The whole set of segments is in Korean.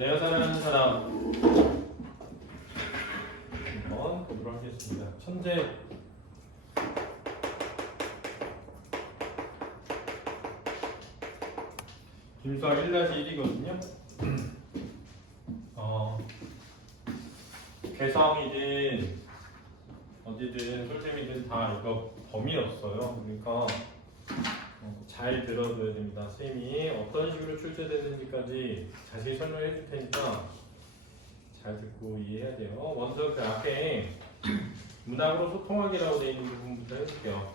내가 사랑하는 사람 한번 보도록 하겠습니다. 천재 김수학 1-1이거든요. 개성이든 어디든 솔직히든 다 이거 범위였어요. 그러니까 잘 들어줘야 됩니다. 선생님이 어떤 식으로 출제되는지까지 자세히 설명해 줄 테니까 잘 듣고 이해해야 돼요. 먼저 그 앞에 문학으로 소통하기라고 되어 있는 부분부터 해볼게요.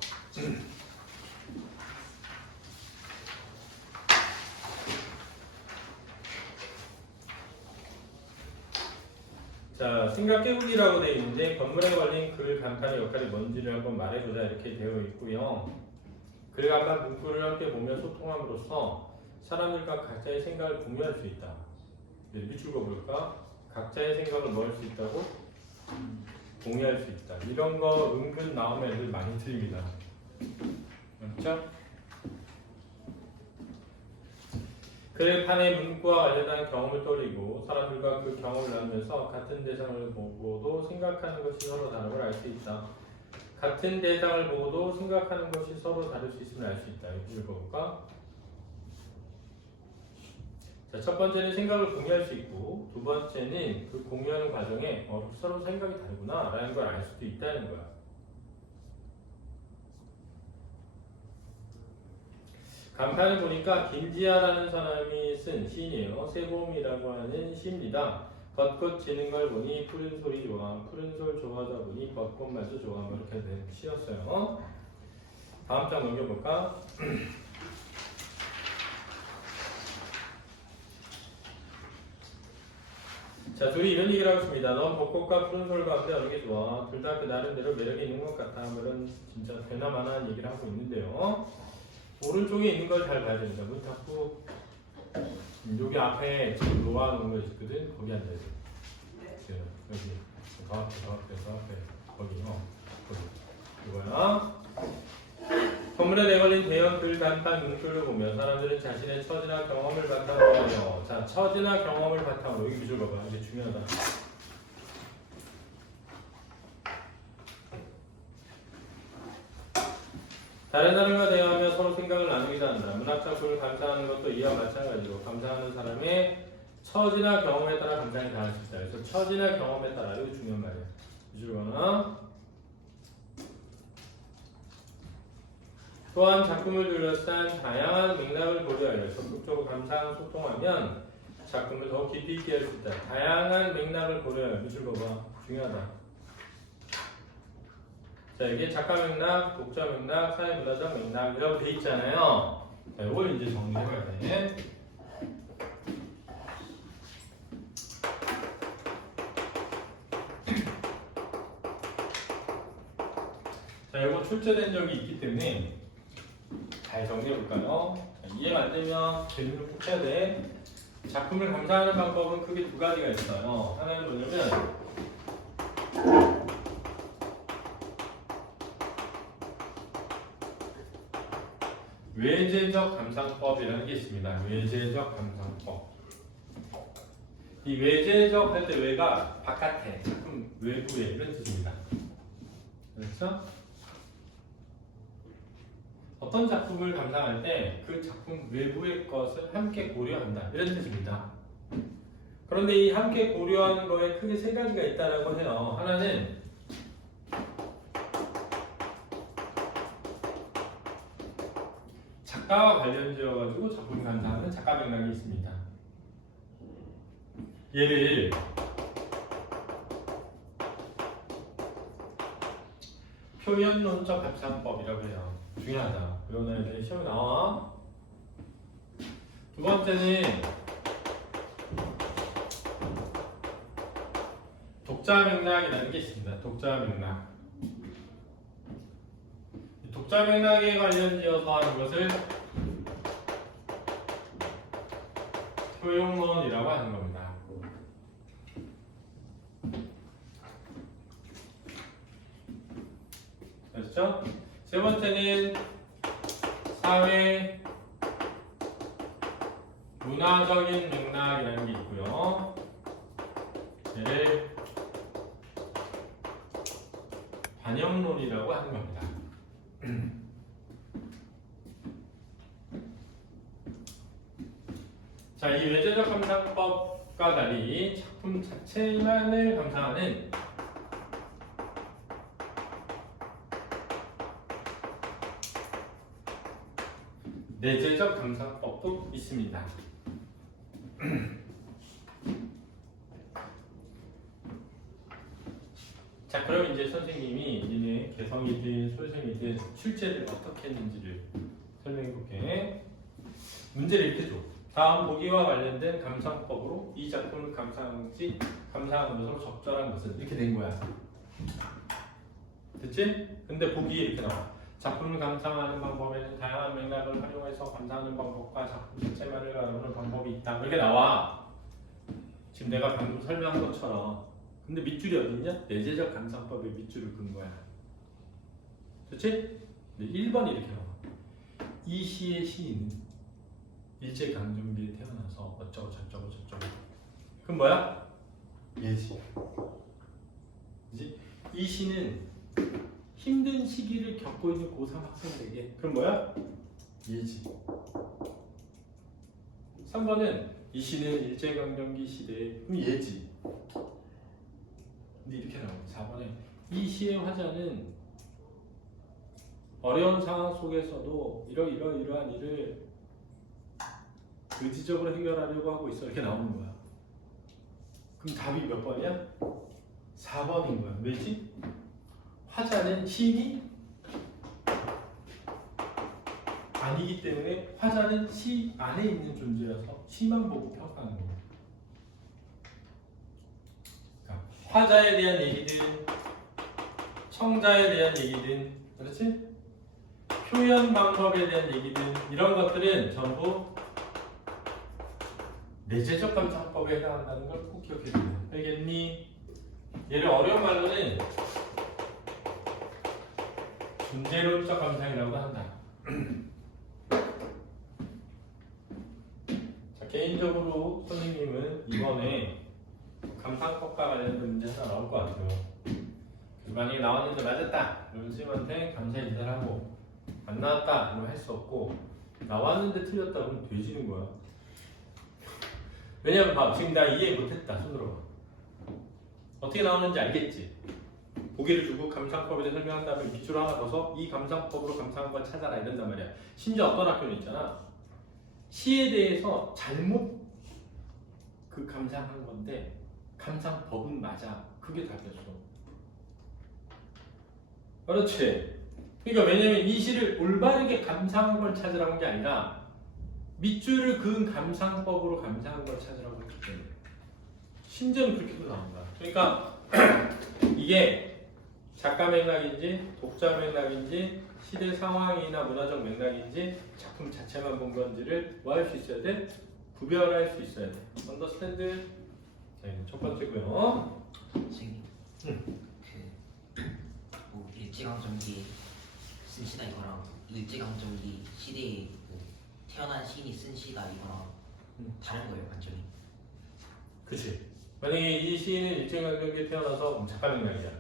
자, 생각 깨우기라고 되어 있는데 건물에 걸린 글 간판의 역할이 뭔지를 한번 말해보자 이렇게 되어 있고요. 글 간판 문구를 함께 보며 소통함으로써 사람들과 각자의 생각을 공유할 수 있다. 밑줄 그어볼까? 각자의 생각을 뭐 할 수 있다고? 공유할 수 있다. 이런 거 은근 나오면 애들 많이 틀립니다. 맞죠? 글판의 문구와 관련한 경험을 떠올리고 사람들과 그 경험을 나누면서 같은 대상을 보고도 생각하는 것이 서로 다른 걸 알 수 있다. 같은 대상을 보고도 생각하는 것이 서로 다를 수 있음을 알 수 있다. 이거 읽어볼까? 자, 첫 번째는 생각을 공유할 수 있고 두 번째는 그 공유하는 과정에 서로 생각이 다르구나 라는 걸 알 수도 있다는 거야. 간판을 보니까 김지아라는 사람이 쓴 시인이에요. 세봄이라고 하는 시입니다. 벚꽃 지는 걸 보니 푸른 소리 좋아, 푸른 솔 좋아하다 보니 벚꽃말도 좋아, 뭐 이렇게 된 시였어요. 다음 장 넘겨볼까? 자, 둘이 이런 얘기를 하고 있습니다. 넌 벚꽃과 푸른 솔 가운데 어느 게 좋아? 둘 다 그 나름대로 매력이 있는 것 같아. 뭐 이런 진짜 되나마나한 얘기를 하고 있는데요. 오른쪽에 있는 걸 잘 봐야 됩니다. 문 닫고 여기 앞에 지금 놓아놓은 거 있거든. 거기 앉아야 돼. 네. 여기 더 앞에 거기 거기 이거야. 건물에 내걸린 대형 글 간판 문구를 보면 사람들은 자신의 처지나 경험을 바탕으로 하여 자 처지나 경험을 바탕으로 여기 밑줄 봐봐. 이게 중요하다. 다른 사람과 대화하며 서로 생각을 나누기도 한다. 문학 작품을 감상하는 것도 이와 마찬가지로 감상하는 사람의 처지나 경험에 따라 감상이 다를 수 있다. 그래서 처지나 경험에 따라 이거 중요한 말이야. 이주거나 또한 작품을 둘러싼 다양한 맥락을 고려하여 적극적으로 감상 소통하면 작품을 더 깊이 있게 할 수 있다. 다양한 맥락을 고려하여 이주거봐 중요하다. 자, 이게 작가 맥락, 독자 맥락, 사회 문화적 맥락 이라고 돼 있잖아요. 자, 이걸 이제 정리해봐야 돼. 자, 이거 출제된 적이 있기 때문에 잘 정리해볼까요? 이해가 안 되면 질문을 꼭 해야 돼. 작품을 감상하는 방법은 크게 두 가지가 있어요. 하나는 뭐냐면 외제적 감상법이라는 게 있습니다. 외제적 감상법. 이 외제적 할 때 외가 바깥에, 작품 외부에 이런 뜻입니다. 그렇죠? 어떤 작품을 감상할 때 그 작품 외부의 것을 함께 고려한다. 이런 뜻입니다. 그런데 이 함께 고려하는 거에 크게 세 가지가 있다라고 해요. 하나는 작가와 관련지어가지고 작품 감상하는 작가 맥락이 있습니다. 얘를 표현론적 감상법이라고 해요. 중요하다. 외워놔야 돼. 시험에 나와. 두 번째는 독자 맥락이라는 게 있습니다. 독자 맥락. 독자 맥락에 관련지어서 하는 것을 효용론이라고 하는 겁니다. 그렇죠? 세 번째는 사회 문화적인 맥락이라는 게 있고요. 얘를 반영론이라고 하는 겁니다. 자, 이 외제적 감상법과 달리 작품 자체만을 감상하는 내재적 감상법도 있습니다. 자, 그럼 이제 선생님이 니네 개성이든 소유성이든 출제를 어떻게 했는지를 설명해 볼게. 문제를 이렇게 줘. 다음 보기와 관련된 감상법으로 이 작품을 감상한 것으로 적절한 것은 이렇게 된 거야. 됐지? 근데 보기에 이렇게 나와. 작품을 감상하는 방법에는 다양한 맥락을 활용해서 감상하는 방법과 작품 자체만을 가르는 방법이 있다. 이렇게 나와. 지금 내가 방금 설명한 것처럼. 근데 밑줄이 어딨냐? 내재적 감상법의 밑줄을 긋은 거야. 그렇지? 1번이 이렇게 나와. 이 시의 시인은 일제강점기에 태어나서 어쩌고 저쩌고 저쩌고. 그럼 뭐야? 예지. 그지? 이 시는 힘든 시기를 겪고 있는 고3 학생들에게. 그럼 뭐야? 예지. 3번은 이 시는 일제강점기 시대에. 그럼 예지. 근데 이렇게 나오고 4번에 이 시의 화자는 어려운 상황 속에서도 이러이러한 일을 의지적으로 해결하려고 하고 있어. 이렇게 나오는 거야. 그럼 답이 몇 번이야? 4번인 거야. 왜지? 화자는 시인이 아니기 때문에 화자는 시 안에 있는 존재여서 시만 보고 평가하는 거야. 그러니까 화자에 대한 얘기든 청자에 대한 얘기든, 그렇지? 표현 방법에 대한 얘기든 이런 것들은 전부 내재적 감상법에 해당한다는 걸 꼭 기억해 두세요. 알겠니? 얘를 어려운 말로는 존재론적 감상이라고 한다. 자, 개인적으로 선생님은 이번에 감상법과 관련된 문제 하나 나올 것 같아요. 만약에 나왔는데 맞았다 그러면 선생님한테 감사 인사를 하고, 안 나왔다 그러면 할 수 없고, 나왔는데 틀렸다 그러면 돼지는 거야. 왜냐면 봐, 지금 나 이해 못했다 손으로 봐. 어떻게 나오는지 알겠지? 보기를 주고 감상법에 대해 설명한 다음에 밑줄 하나 넣어서 이 감상법으로 감상한 걸 찾아라 이런단 말이야. 심지어 어떤 학교는 있잖아, 시에 대해서 잘못 그 감상한 건데 감상법은 맞아. 그게 답이었어. 그렇지? 그러니까 왜냐면 이 시를 올바르게 감상한 걸 찾으라고 한 게 아니라 밑줄을 그은 감상법으로 감상한 걸 찾으라고 했기 때문에. 심지어는 그렇게도 나온다. 그러니까 이게 작가 맥락인지 독자 맥락인지 시대 상황이나 문화적 맥락인지 작품 자체만 본 건지를 뭐 할 수 있어야 돼? 구별할 수 있어야 돼. 언더스탠드? 자, 이제 첫 번째고요. 선생님, 뭐 일제강점기 쓴 시나 이거랑 일제강점기 시대에 뭐 태어난 시인이 쓴 시가 이거랑 다른 거예요, 관점이? 그치. 만약에 이 시인은 일제강점기에 태어나서 작가 맥락이야.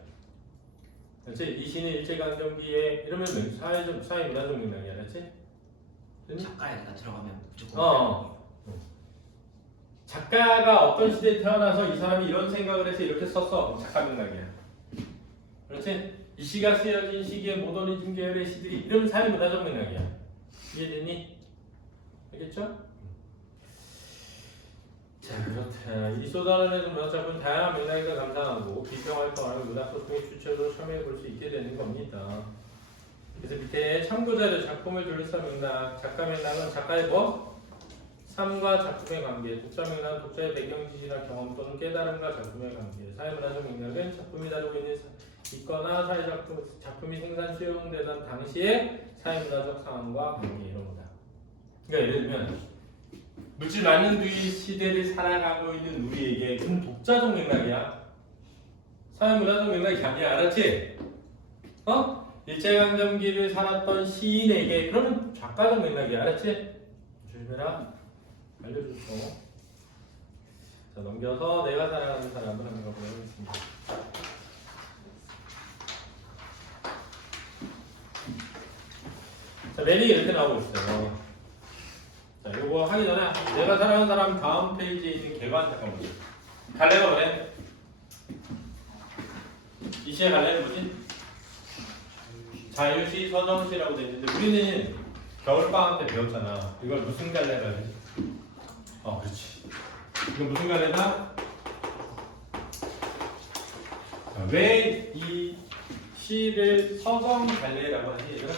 그렇지? 이 시인은 일제강점기에 이러면 사회적, 사회 문화적 맥락이야. 그렇지? 작가 얘기가 들어가면 무조건 작가가 어떤 시대에 태어나서 이 사람이 이런 생각을 해서 이렇게 썼어. 작가 맥락이야. 그렇지? 이 시가 쓰여진 시기에 모더니즘 계열의 시들이 이러면 사회 문화적 맥락이야. 이해됐니? 알겠죠? 자, 그렇다. 이 쏟아내는 문학작품 다양한 맥락에서 감상하고 비평활동하는 문학소통의 추천으로 참여해 볼 수 있게 되는 겁니다. 그래서 밑에 참고자료 작품을 둘러싼 맥락, 작가 맥락은 작가의 뭐? 삶과 작품의 관계, 독자 맥락은 독자의 배경 지시나 경험 또는 깨달음과 작품의 관계, 사회문화적 맥락은 작품이 다루고 있거나 작품이 생산 수용되던 당시의 사회문화적 상황과 관계 이런 거다. 그러니까 예를 들면 물질 많은 뒤 시대를 살아가고 있는 우리에게 그건 독자적 맥락이야. 사회문화적 맥락이 아니야. 알았지? 일제강점기를 살았던 시인에게 그러면 작가적 맥락이야. 알았지? 조심해라. 알려줬어. 자, 넘겨서 내가 사랑하는 사람을 한번 보겠습니다. 자, 메뉴 이렇게 나오고 있어요. 자, 요거 하기 전에 내가 사랑하는 사람 다음 페이지에 있는 개관 잠깐 보세요. 갈래가 뭐래? 이 시에 갈래는 뭐지? 자유시, 서정시라고 돼 있는데 우리는 겨울방학 때 배웠잖아. 이걸 무슨 갈래라 하지? 그렇지. 이거 무슨 갈래다? 왜 이 시를 서정 갈래라고 하지 얘들아?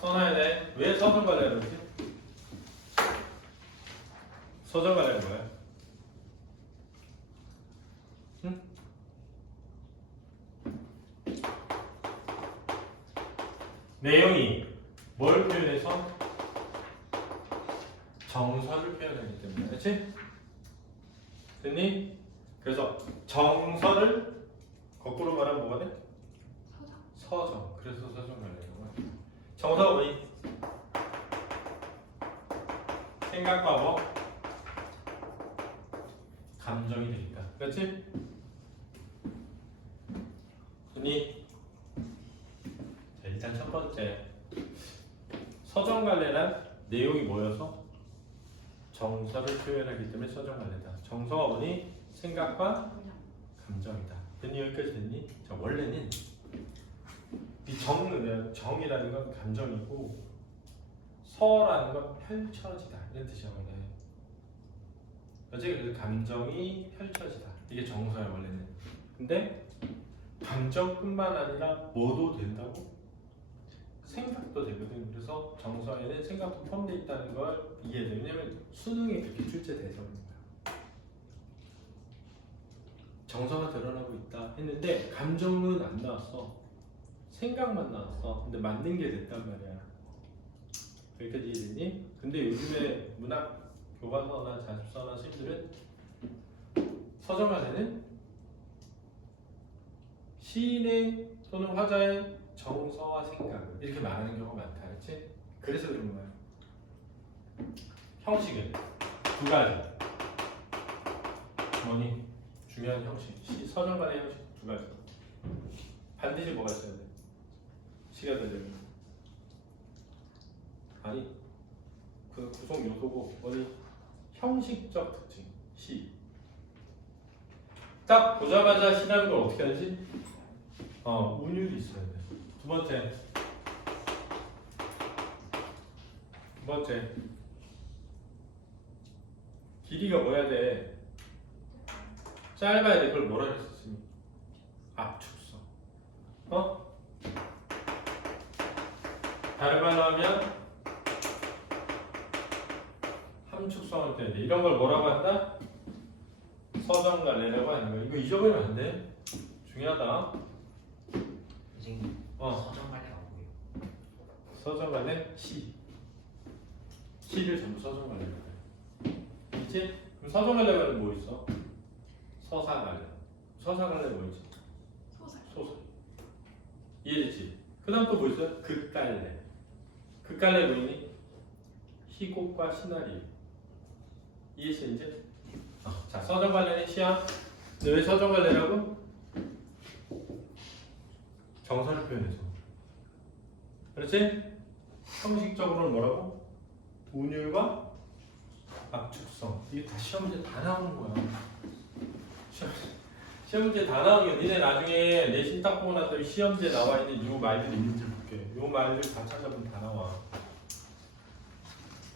써놔야 돼. 왜 서정 갈래라고 하지? 서정 갈래가 뭐야? 응? 내용이 뭘 표현해서? 정서를 표현하기 때문에. 그렇지? 됐니? 그래서 정서를 거꾸로 말하면 뭐가 돼? 서정. 그래서 서정 갈래라고 해. 정서가 뭐니? 생각과 뭐? 감정이 되니까. 그렇지? 됐니? 자, 일단 첫 번째. 서정 갈래란 내용이 뭐여서? 정서를 표현하기 때문에 서정 갈래다. 정서가 뭐니? 생각과 감정이다. 됐니? 여기까지 됐니? 자, 원래는 이 정이라는 건 감정이고 서라는 건 펼쳐지다 이런 뜻이야 원래. 그래서 감정이 펼쳐지다 이게 정서야 원래는. 근데 감정뿐만 아니라 뭐도 된다고? 생각도 되거든. 그래서 정서에는 생각도 포함되어 있다는 걸 이해해. 왜냐면 수능에 그렇게 출제돼서 그런 거야. 정서가 드러나고 있다 했는데 감정은 안 나왔어. 생각만 나왔어. 근데 맞는 게 됐단 말이야. 여기까지 이해되니? 근데 요즘에 문학 교과서나 자습서나 선생님들은 서정안에는 시인의 또는 화자의 정서와 생각 이렇게 말하는 경우가 많다. 그렇지? 그래서 그런 거야. 형식은 두 가지. 뭐니? 중요한 형식. 서정관의 형식 두 가지. 반드시 뭐가 있어야 돼? 시가 되려면. 아니, 그 구성 요소고 뭐니? 형식적 특징. 시. 딱 보자마자 시라는 걸 어떻게 하지? 운율이 있어야 돼. 두 번째 길이가 뭐야 돼? 짧아야 돼. 그걸 뭐라 그랬었니? 압축성. 다른 말로 하면 함축성을 떼야 돼. 이런 걸 뭐라고 한다? 서정갈래라고 하는 거야. 이거 잊어버리면 안 돼. 중요하다. 선생님 서정 갈래가 뭐예요? 서정갈래 시를 전부 서정갈래라고 해. 있지? 그럼 서정갈래는 뭐 있어? 서사갈래 뭐 있지? 소설. 이해됐지? 그 다음 또 뭐 있어요? 극갈래 뭐 있니? 희곡과 시나리오. 이해했어 이제? 자, 서정갈래는 시야. 근데 왜 서정갈래라고? 정서를 표현해서. 그렇지? 형식적으로는 뭐라고? 운율과 압축성. 이게 다 시험 문제 다 나오는 거야. 시험 문제 다 나오는 게 니네 나중에 내신 딱 보고 나서 시험 문제 나와 있는 요 말들 있는지 볼게. 요 말들 다 찾아보면 다 나와.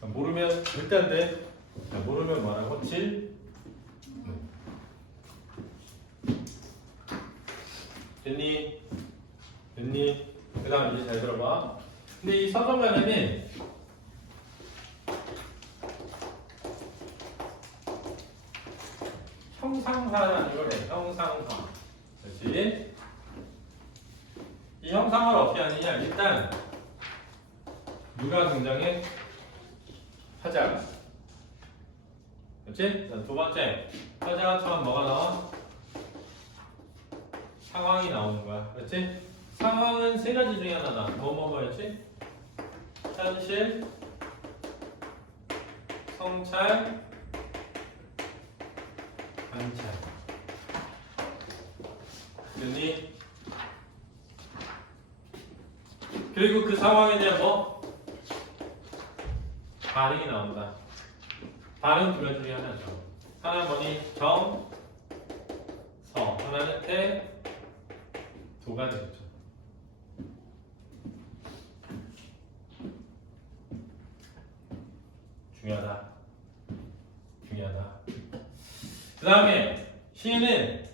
모르면 절대 안 돼. 모르면 뭐라고? 됐니? 그 다음 이제 잘 들어봐. 근데 이 서정관에는 형상화라는 걸 해. 형상화. 그렇지? 이 형상화를 어떻게 하느냐? 일단 누가 등장해? 화자가. 그렇지? 자, 두 번째 화자가 처음 뭐가 나와? 상황이 나오는 거야. 그렇지? 상황은 세 가지 중에 하나다. 뭐였지? 현실, 성찰, 관찰. 그니 그리고 그 상황에 대한 뭐? 반응이 나온다. 반응 두 가지 중에 하나죠. 하나는 뭐니? 정, 서. 하나는 태, 도가 되겠죠. 중요하다. 중요하다. 그 다음에 시는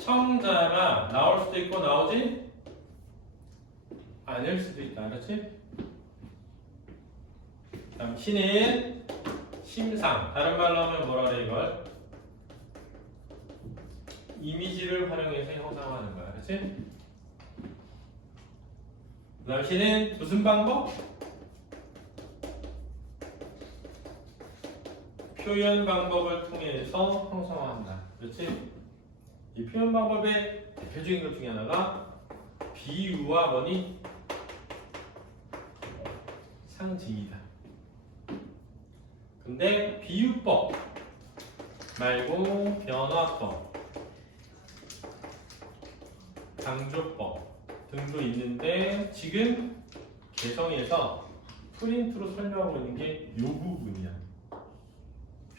청자가 나올 수도 있고 나오지 않을 수도 있다. 그렇지? 다음 시는 심상. 다른 말로 하면 뭐라 그래 이걸? 이미지를 활용해서 형상화하는 거야. 그렇지? 그 다음 시는 무슨 방법? 표현 방법을 통해서 형성한다. 그렇지? 이 표현 방법의 대표적인 것 중에 하나가 비유와 뭐니? 상징이다. 근데 비유법 말고 변화법, 강조법 등도 있는데 지금 개성에서 프린트로 설명하고 있는 게 이 부분이야.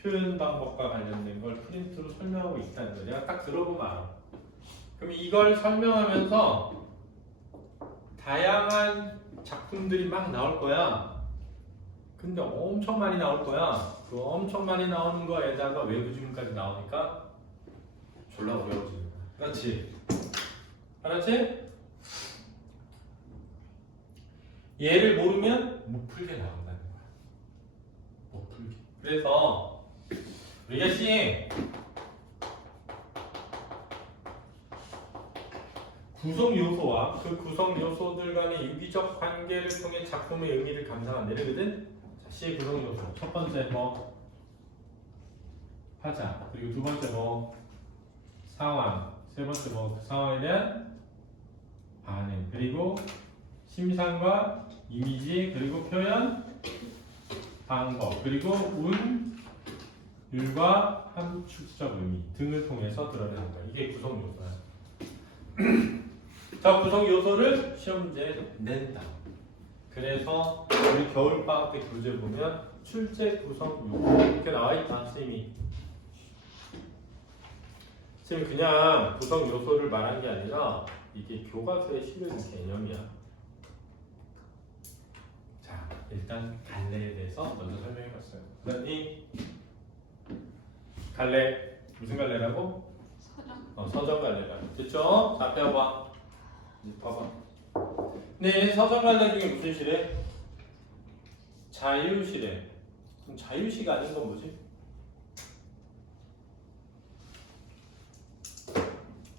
표현 방법과 관련된 걸 프린트로 설명하고 있다는 거. 내가 딱 들어보면 알아. 그럼 이걸 설명하면서 다양한 작품들이 막 나올 거야. 근데 엄청 많이 나올 거야. 그 엄청 많이 나오는 거에다가 외부 지문까지 나오니까 졸라 어려워지는 거야. 그렇지? 알았지? 얘를 모르면 못 풀게 나온다는 거야. 못 풀게. 그래서 우리가 씨 구성 요소와 그 구성 요소들 간의 유기적 관계를 통해 작품의 의미를 감상한다. 이러거든. 자, C의 구성 요소. 첫 번째 뭐 화자. 그리고 두 번째 뭐 상황. 세 번째 뭐 그 상황에 대한 반응. 그리고 심상과 이미지. 그리고 표현 방법. 그리고 운, 율과 함축적 의미 등을 통해서 드러내는 거야. 이게 구성 요소야. 자, 구성 요소를 시험 문제에 낸다. 그래서 우리 겨울방학 때 교재 보면 출제 구성 요소 이렇게 나와 있다. 쌤이 그냥 구성 요소를 말한 게 아니라 이게 교과서에 실은 개념이야. 자, 일단 갈래에 대해서 먼저 설명해봤어요. 그다음에 갈래 무슨 갈래라고? 서정 갈래라. 됐죠? 자, 빼봐. 봐봐. 네, 서정 갈래 중에 무슨 시래? 자유시래. 그럼 자유시가 아닌 건 뭐지?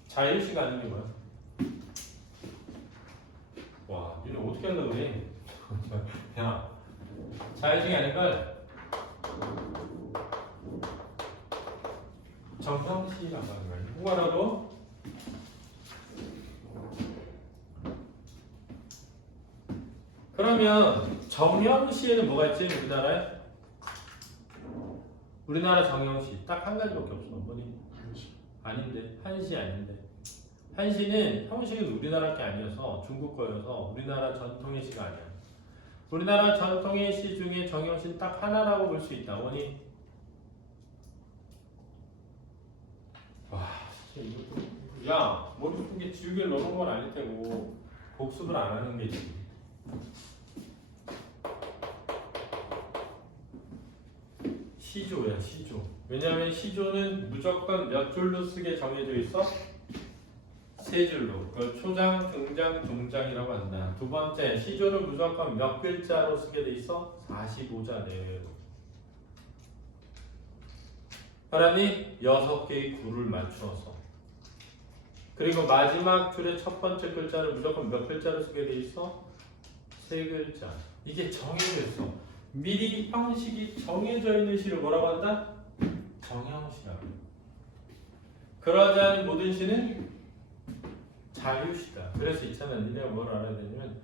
자유시가 아닌 게 뭐야? 와, 니네 어떻게 하려고 그래? 야, 자유시가 아닌 걸 정형시라고 하는 거야. 누가라도 그러면 정형시에는 뭐가 있지? 우리나라에? 우리나라 정형시 딱 한 가지밖에 없어. 뭐니? 한시. 아닌데. 한시 아닌데. 한시는 형식은 우리나라 게 아니어서 중국 거여서 우리나라 전통의 시가 아니야. 우리나라 전통의 시 중에 정형시는 딱 하나라고 볼 수 있다. 뭐니? 와, 진짜 이거 야, 머릿속에 지우개를 넣은 건 아닐 테고 복습을 안 하는 게지. 시조야, 시조. 왜냐하면 시조는 무조건 몇 줄로 쓰게 정해져 있어? 세 줄로. 그걸 초장, 등장, 종장이라고 한다. 두 번째, 시조는 무조건 몇 글자로 쓰게 돼 있어? 45자 내외로. 하라니 6개의 구를 맞추어서. 그리고 마지막 줄의 첫 번째 글자를 무조건 몇 글자로 쓰게 돼 있어? 3글자. 이게 정해져 있어. 미리 형식이 정해져 있는 시를 뭐라고 한다? 정형시라고. 그러지 않은 모든 시는 자유시다. 그래서 있잖아. 니네가 뭘 알아야 되냐면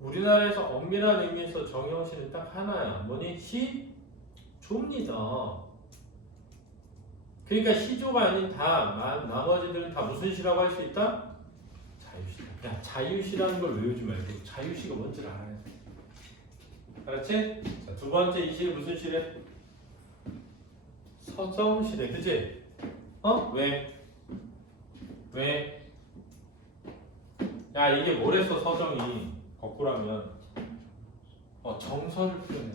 우리나라에서 엄밀한 의미에서 정형시는 딱 하나야. 뭐니? 시, 좁니다. 그러니까 시조가 아닌 나머지들은 다 무슨 시라고 할 수 있다? 자유시다. 야, 자유시라는 걸 외우지 말고 자유시가 뭔지를 알아야 돼. 알았지? 자, 두 번째 이 시는 무슨 시래? 서정시래. 그치? 왜? 야, 이게 뭐래서 서정이 거꾸로 하면 정서를 표현해.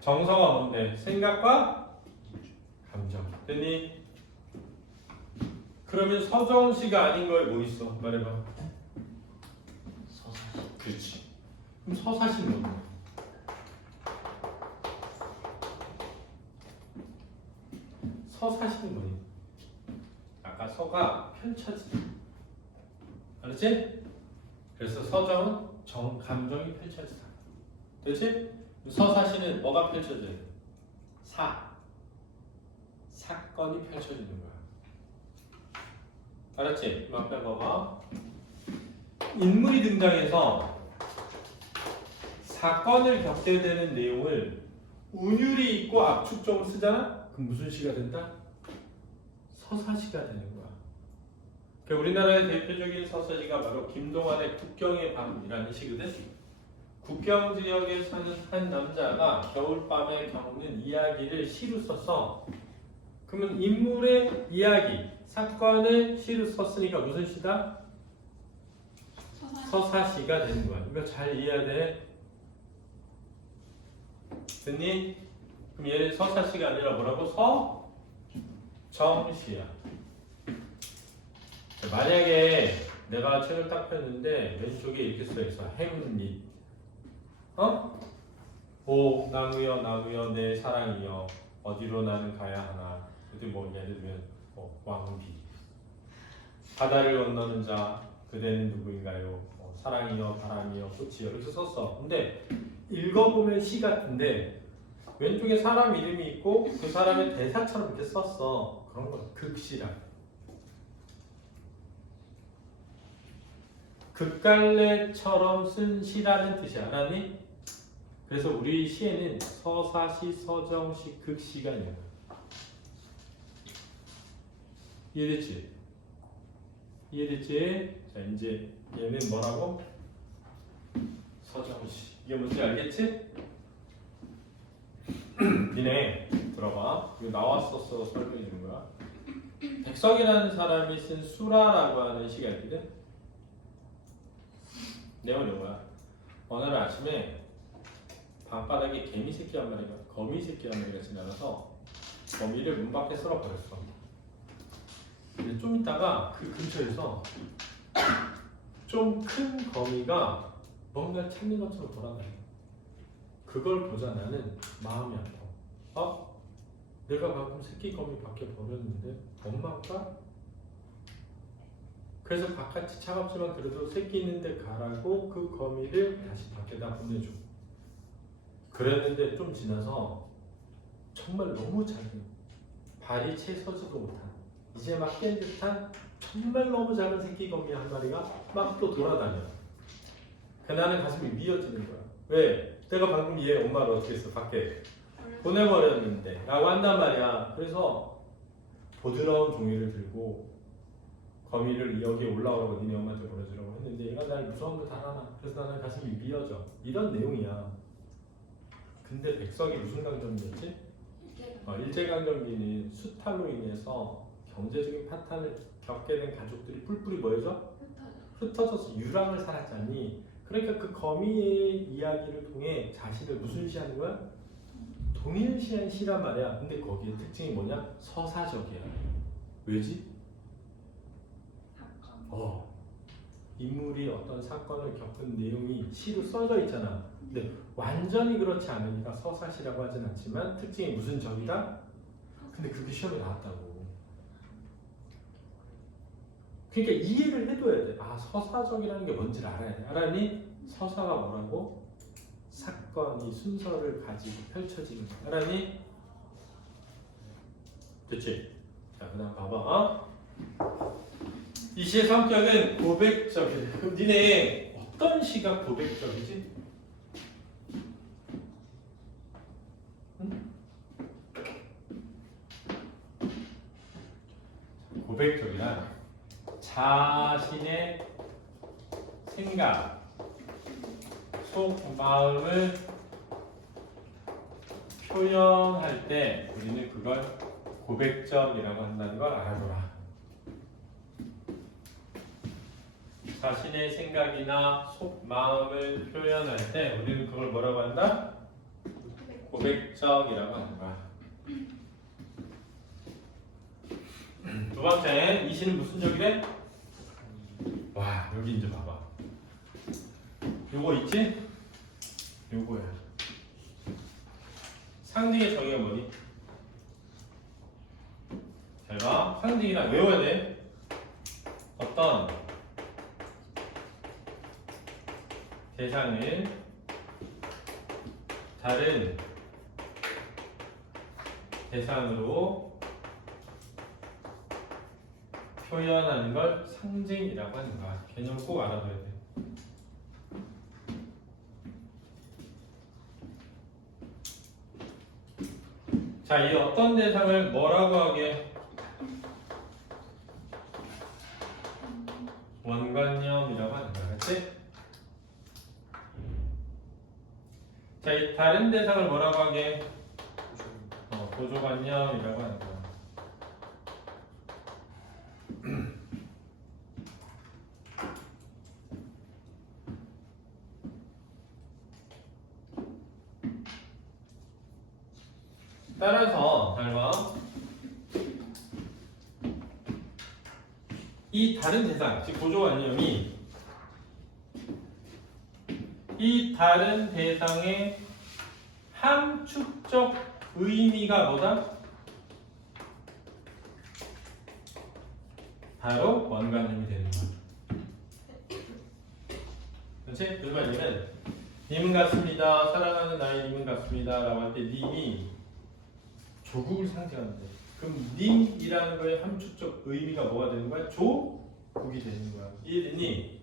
정서가 뭔데? 생각과 감정. 됐니? 그러면 서정시가 아닌 거에 뭐 있어? 말해봐. 서사시. 그렇지. 그럼 서사시는 뭐야? 서사시는 뭐니? 아까 서가 펼쳐지다. 알았지? 그래서 서정은 감정이 펼쳐지다. 됐지? 서사시는 뭐가 펼쳐져요? 사건이 펼쳐지는 거야. 알았지? 이만 빼봐봐. 인물이 등장해서 사건을 겪게 되는 내용을 운율이 있고 압축적으로 쓰잖아? 그럼 무슨 시가 된다? 서사시가 되는 거야. 우리나라의 대표적인 서사시가 바로 김동완의 국경의 밤이라는 시거든. 국경 지역에 사는 한 남자가 겨울밤에 겪는 이야기를 시로 썼어. 그러면 인물의 이야기, 사건을 시로 썼으니까 무슨 시다? 서사시가 되는 거야. 이거 잘 이해해야 돼. 됐니? 그럼 얘는 서사시가 아니라 뭐라고? 서정시야. 만약에 내가 책을 딱 폈는데 왼쪽에 이렇게 써있어. 햄릿. 오 나무여 내 사랑이여 어디로 나는 가야 하나. 그때 뭐 예를 들면 왕비. 바다를 건너는 자 그대는 누구인가요? 사랑이여 바람이여 꽃이여 이렇게 썼어. 근데 읽어보면 시 같은데 왼쪽에 사람 이름이 있고 그 사람의 대사처럼 이렇게 썼어. 그런 거 극시라. 극갈래처럼 쓴 시라는 뜻이 알았니? 그래서 우리 시에는 서사시, 서정시, 극시가 있는 거야. 이해됐지? 이해됐지? 자 이제 얘는 뭐라고? 서정시. 이게 뭔지 알겠지? 니네 들어봐. 이거 나왔었어 설명해 주는 거야. 백석이라는 사람이 쓴 수라라고 하는 시가 있거든. 내용은 이거야. 어느 날 아침에 방바닥에 개미 새끼 한 마리가 거미 새끼 한 마리가 지나가서 거미를 문 밖에 쓸어버렸어. 근데 좀 있다가 그 근처에서 좀 큰 거미가 뭔가 찾는 것처럼 돌아다녀. 그걸 보자 나는 마음이 아파. 내가 방금 새끼 거미 밖에 버렸는데 엄마가? 그래서 바깥이 차갑지만 그래도 새끼 있는데 가라고 그 거미를 다시 밖에다 보내줘. 그랬는데 좀 지나서 정말 너무 작은 발이 채 서지도 못한 이제 막 깬 듯한 정말 너무 작은 새끼 거미 한 마리가 막 또 돌아다녀. 그 나는 가슴이 미어지는 거야. 왜? 내가 방금 얘 엄마를 어떻게 했어? 밖에 보내버렸는데 라고 한단 말이야. 그래서 부드러운 종이를 들고 거미를 여기에 올라오라고 니네 엄마한테 보내주라고 했는데 얘가 날 무서운 거 다 하나. 그래서 나는 가슴이 미어져. 이런 내용이야. 근데 백석이 무슨 강점기였지? 일제강점기는 수탈로 인해서 경제적인 파탄을 겪게 된 가족들이 뿔뿔이 뭐여져? 흩어져서 유랑을 살았잖니. 그러니까 그 거미의 이야기를 통해 자신을 무슨 시하는 거야? 동일시한 시란 말이야. 근데 거기에 특징이 뭐냐? 서사적이야. 왜지? 인물이 어떤 사건을 겪은 내용이 시로 써져 있잖아. 근데 완전히 그렇지 않으니까 서사시라고 하진 않지만 특징이 무슨 적이다? 근데 그게 시험에 나왔다고. 그러니까 이해를 해둬야 돼. 서사적이라는 게 뭔지를 알아야 돼. 알았니? 서사가 뭐라고? 사건이 순서를 가지고 펼쳐지는 거. 알았니? 됐지? 자, 그 다음 봐봐. 이 시의 성격은 고백적이래. 그럼 니네 어떤 시가 고백적이지? 고백적이란 자신의 생각, 속 마음을 표현할 때 우리는 그걸 고백적이라고 한다는 걸 알아둬라. 자신의 생각이나 속 마음을 표현할 때 우리는 그걸 뭐라고 한다? 고백적이라고 하는 거야. 두 번째, 이 시는 무슨 적이래? 와, 여기 이제 봐봐. 요거 있지? 요거야. 상징의 정의가 뭐니? 잘 봐. 상징이란 외워야 돼. 어떤 대상을 다른 대상으로 표현하는 걸 상징이라고 하는 거야. 개념 꼭 알아둬야 돼. 자, 이 어떤 대상을 뭐라고 하게? 원관념이라고 하는 거야. 그렇지? 자, 이 다른 대상을 뭐라고 하게? 보조관념이라고 하는 거야. 따라서 잘 봐. 이 다른 대상, 즉 보조관념이 이 다른 대상의 함축적 의미가 뭐다? 바로 원관념이 되는 거야. 그렇지? 무슨 말이냐면 님은 같습니다. 사랑하는 나의 님은 같습니다. 라고 할 때 님이 조국을 상징하는데 그럼 님이라는 거의 함축적 의미가 뭐가 되는 거야? 조국이 되는 거야. 이해됐니?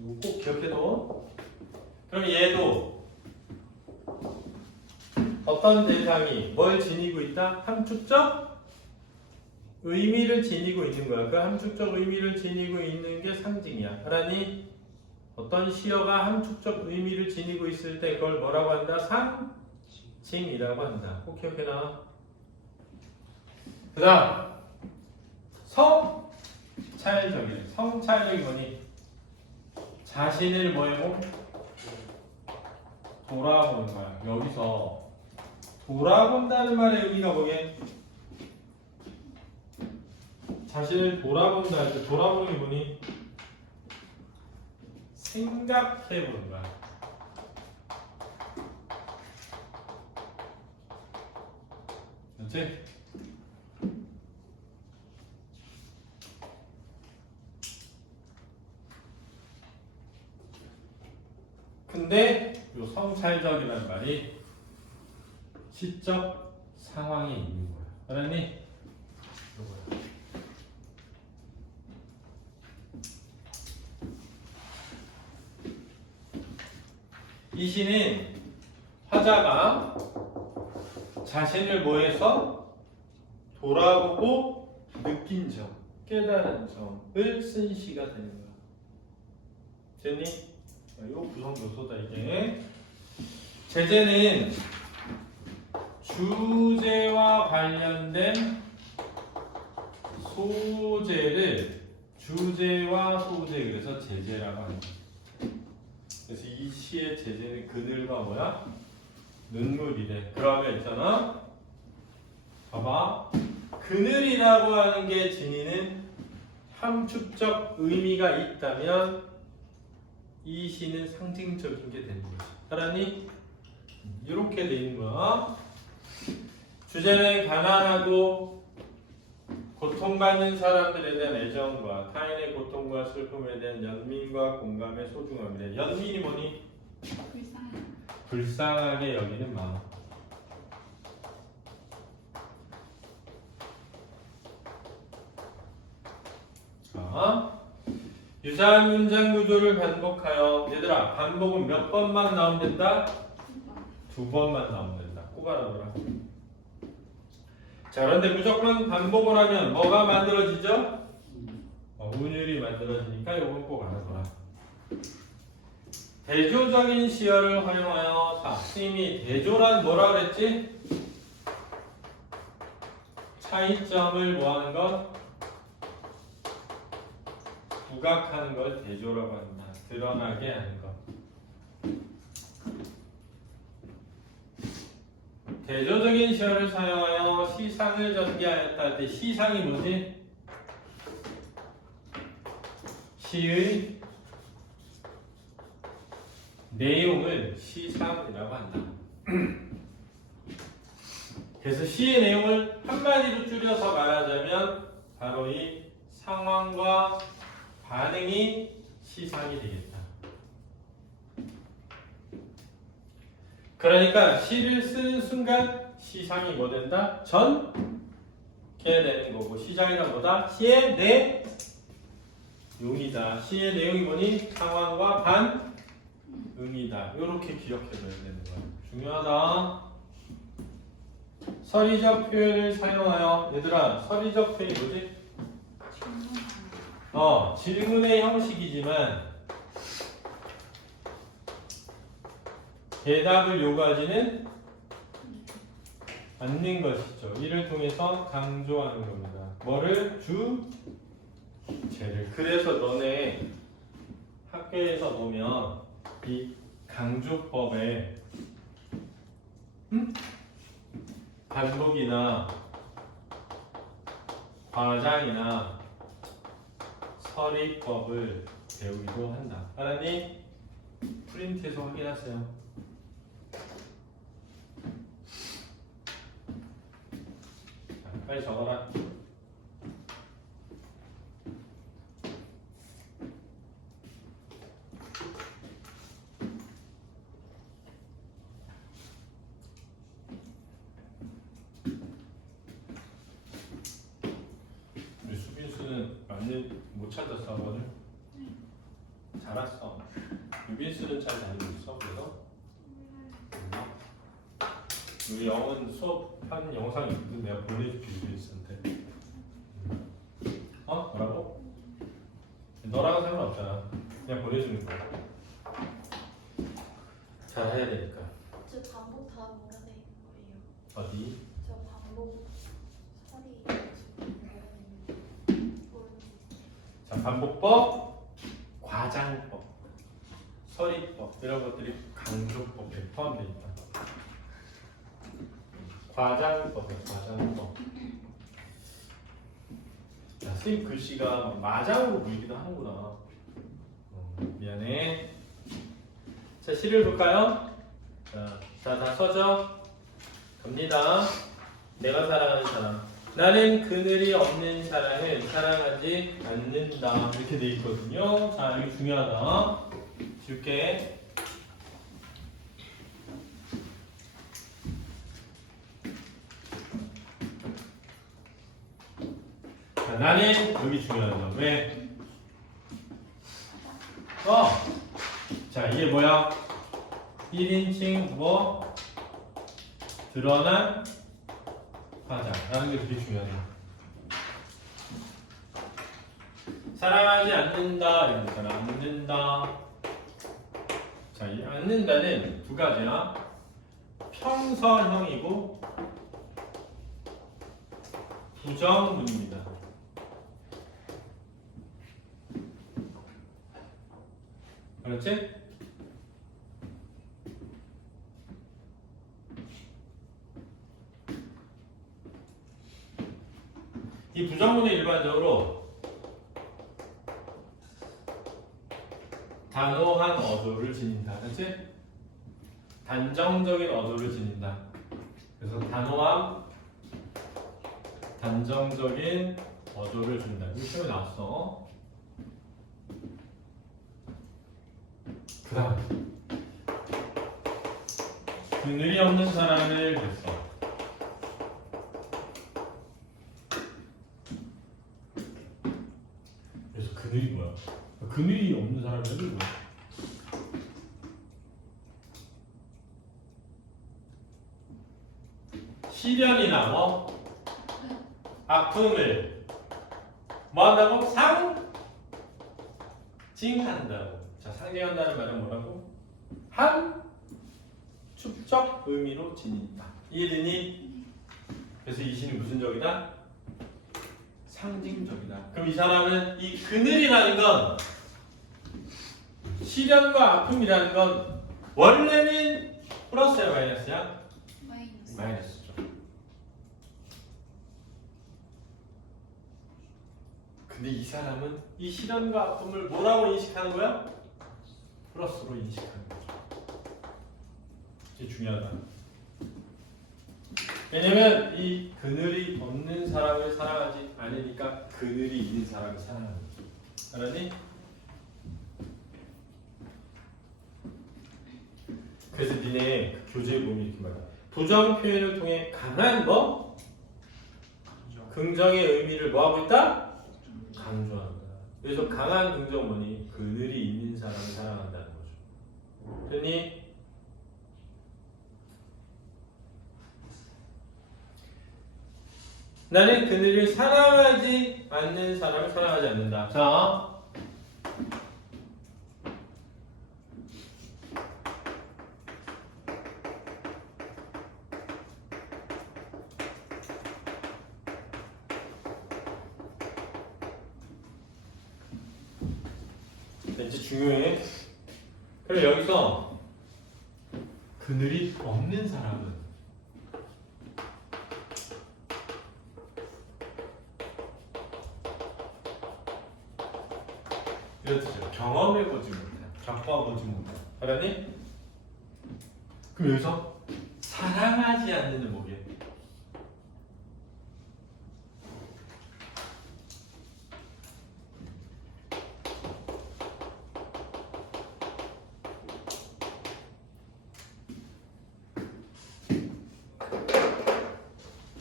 이거 꼭 기억해둬. 그럼 얘도 어떤 대상이 뭘 지니고 있다? 함축적 의미를 지니고 있는 거야. 그 함축적 의미를 지니고 있는 게 상징이야. 그러니 어떤 시어가 함축적 의미를 지니고 있을 때 그걸 뭐라고 한다? 상징이라고 한다. 꼭 기억해놔. 그 다음 성찰적이래. 성찰적이 뭐니? 자신을 뭐해고? 돌아보는 거야. 여기서 돌아본다는 말의 의미가 뭐게? 자신을 돌아본다 할 때 돌아보는 게 뭐니? 생각해보는 거야. 그렇지? 근데 요 성찰적이라는 말이 시적 상황에 있는 거야. 알았니? 요거야. 이 시는 화자가 자신을 뭐해서 돌아보고 느낀 점, 깨달은 점을 쓴 시가 되는 거야. 됐니? 요 구성 요소다 이게. 제재는 주제와 관련된 소재를 주제와 소재 그래서 제재라고 하는 거야. 그래서 이 시의 제재는 그늘과 뭐야? 눈물이래. 그러면 있잖아. 봐봐. 그늘이라고 하는 게 지니는 함축적 의미가 있다면 이 시는 상징적인 게 되는 거지. 알았니? 이렇게 돼 있는 거야. 주제는 가난하고 고통받는 사람들에 대한 애정과 타인의 고통과 슬픔에 대한 연민과 공감의 소중함이래. 연민이 뭐니? 불쌍하게 여기는 마음. 자, 유사한 문장 구조를 반복하여. 얘들아, 반복은 몇 번만 나오면 된다? 두 번만 나오면 된다. 꼭 알아둬라. 자, 그런데 무조건 반복을 하면 뭐가 만들어지죠? 운율이 만들어지니까 이건 꼭 알아둬라. 대조적인 시어를 활용하여 자, 선생님이 대조란 뭐라 그랬지? 차이점을 뭐하는 것? 부각하는 걸 대조라고 합니다. 드러나게 하는 것. 대조적인 시어를 사용하여 시상을 전개하였다 할 때 시상이 뭐지? 시의 내용을 시상이라고 한다. 그래서 시의 내용을 한마디로 줄여서 말하자면 바로 이 상황과 반응이 시상이 되겠다. 그러니까 시를 쓰는 순간 시상이 뭐 된다? 전개되는 거고 시상이란 뭐다? 시의 내용이다. 시의 내용이 뭐니? 상황과 반응이다. 이렇게 기억해줘야 되는 거야. 중요하다. 서리적 표현을 사용하여 얘들아 서리적 표현이 뭐지? 질문의 형식이지만 대답을 요구하지는 않는 것이죠. 이를 통해서 강조하는 겁니다. 뭐를? 주제를. 그래서 너네 학교에서 보면 이 강조법에 반복이나 과장이나 서리법을 배우기도 한다. 알았니? 프린트해서 확인하세요. 자, 빨리 적어라. 우리 수빈수는 맞는 못 찾았어 오늘? 잘 왔어. 유빈수는 잘 다니고 있어. 그래서 우리 영은 수업한 영상이 있거든. 내가 보내줄게 유빈수한테. 뭐라고? 너랑은 상관없잖아. 그냥 보내주는 거야. 잘 해야 되니까. 저 반복 다 뭐라 돼 있는 거예요? 어디? 저 반복 처리 지금 뭐라 돼 있는 자, 반복법, 과장법, 서리법 이런 것들이 강조법에 포함되어 있다. 과장법이야, 과장법. 자, 선생님 글씨가 마장으로 보이기도 하는구나. 미안해. 자, 시를 볼까요? 자, 다 써줘. 갑니다. 내가 사랑하는 사람. 나는 그늘이 없는 사랑을 사랑하지 않는다. 이렇게 돼 있거든요. 자, 이거 중요하다. 줄게. 자, 나는 여기 중요하다. 왜? 자, 이게 뭐야? 1인칭 뭐? 드러난 화자라는 게 되게 중요하다. 사랑하지 않는다 이런 거잖아. 않는다. 자, 이 않는다는 두 가지야. 평서형이고 부정문입니다. 그렇지? 이 부정문이 일반적으로 단호한 어조를 지닌다. 그렇지? 단정적인 어조를 지닌다. 그래서 단호함, 단정적인 어조를 준다. 이거 시험에 나왔어. 그 다음 그늘이 없는 사람을 그랬어. 그래서 그늘이 뭐야? 그늘이 없는 사람이 뭐야? 시련이나 뭐 아픔을 뭐 한다고? 상징한다고. 자, 상징한다는 말은 뭐라고? 한 축적 의미로 지닌다. 이해되니? 그래서 이 시는 무슨 적이다? 상징적이다. 그럼 이 사람은 이 그늘이라는 건 시련과 아픔이라는 건 원래는 플러스야 마이너스야? 마이너스. 마이너스죠. 근데 이 사람은 이 시련과 아픔을 뭐라고 인식하는 거야? 플러스로 인식하는 거죠. 이게 중요하다. 왜냐면 이 그늘이 없는 사람을 사랑하지 않으니까 그늘이 있는 사람을 사랑하는 거죠. 알았니? 그래서 니네 그 교재에 보면 이렇게 말해. 부정 표현을 통해 강한 뭐? 긍정의 의미를 뭐하고 있다? 강조한다. 그래서 강한 긍정 뭐니? 그늘이 있는 사람을 사랑한다는 거죠. 됐니? 나는 그늘을 사랑하지 않는 사람을 사랑하지 않는다. 자, 이제 중요해. 그럼 여기서 그늘이 없는 사람은 이렇죠. 경험해보지 못해. 겪어보지 못해. 알았니? 그럼 여기서 사랑하지 않는 뭐게?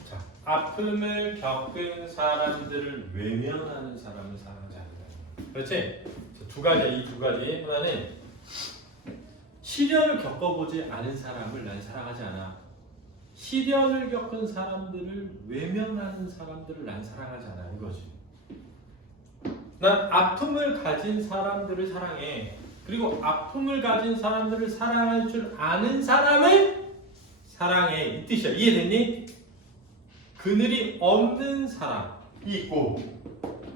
자, 아픔을 겪은 사람들을 외면하는 사람을 사랑하지 않는다. 그렇지? 두 가지, 이 두 가지. 하나는 시련을 겪어보지 않은 사람을 난 사랑하지 않아. 시련을 겪은 사람들을 외면하는 사람들을 난 사랑하지 않아. 이거지. 난 아픔을 가진 사람들을 사랑해. 그리고 아픔을 가진 사람들을 사랑할 줄 아는 사람을 사랑해. 이 뜻이야. 이해됐니? 그늘이 없는 사람이 있고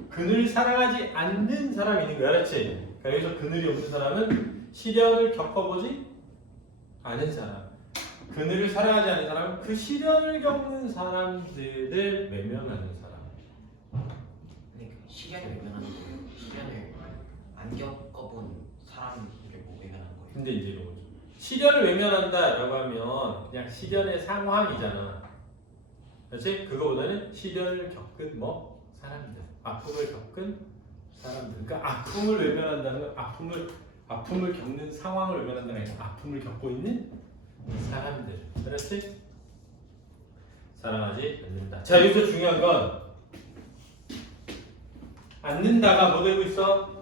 그늘을 사랑하지 않는 사람이 있는 거야. 알았지? 그러니까 여기서 그늘이 없는 사람은 시련을 겪어보지 않은 사람. 그늘을 사랑하지 않는 사람은 그 시련을 겪는 사람들을 외면하는 사람. 근데 그 시련을 외면하는 거예요. 시련을 안 겪어본 사람을 뭐 외면하는 거예요. 근데 이제 이거죠. 시련을 외면한다라고 하면 그냥 시련의 상황이잖아. 그렇지? 그거보다는 시련을 겪은 뭐 사람들, 아픔을 겪은 사람들. 그러니까 아픔을 외면한다는 건 아픔을 겪는 상황을 외면한다는 게 아니라 아픔을 겪고 있는 사람들. 그렇지? 사랑하지 않는다. 자, 여기서 중요한 건 않는다가 뭐 되고 있어?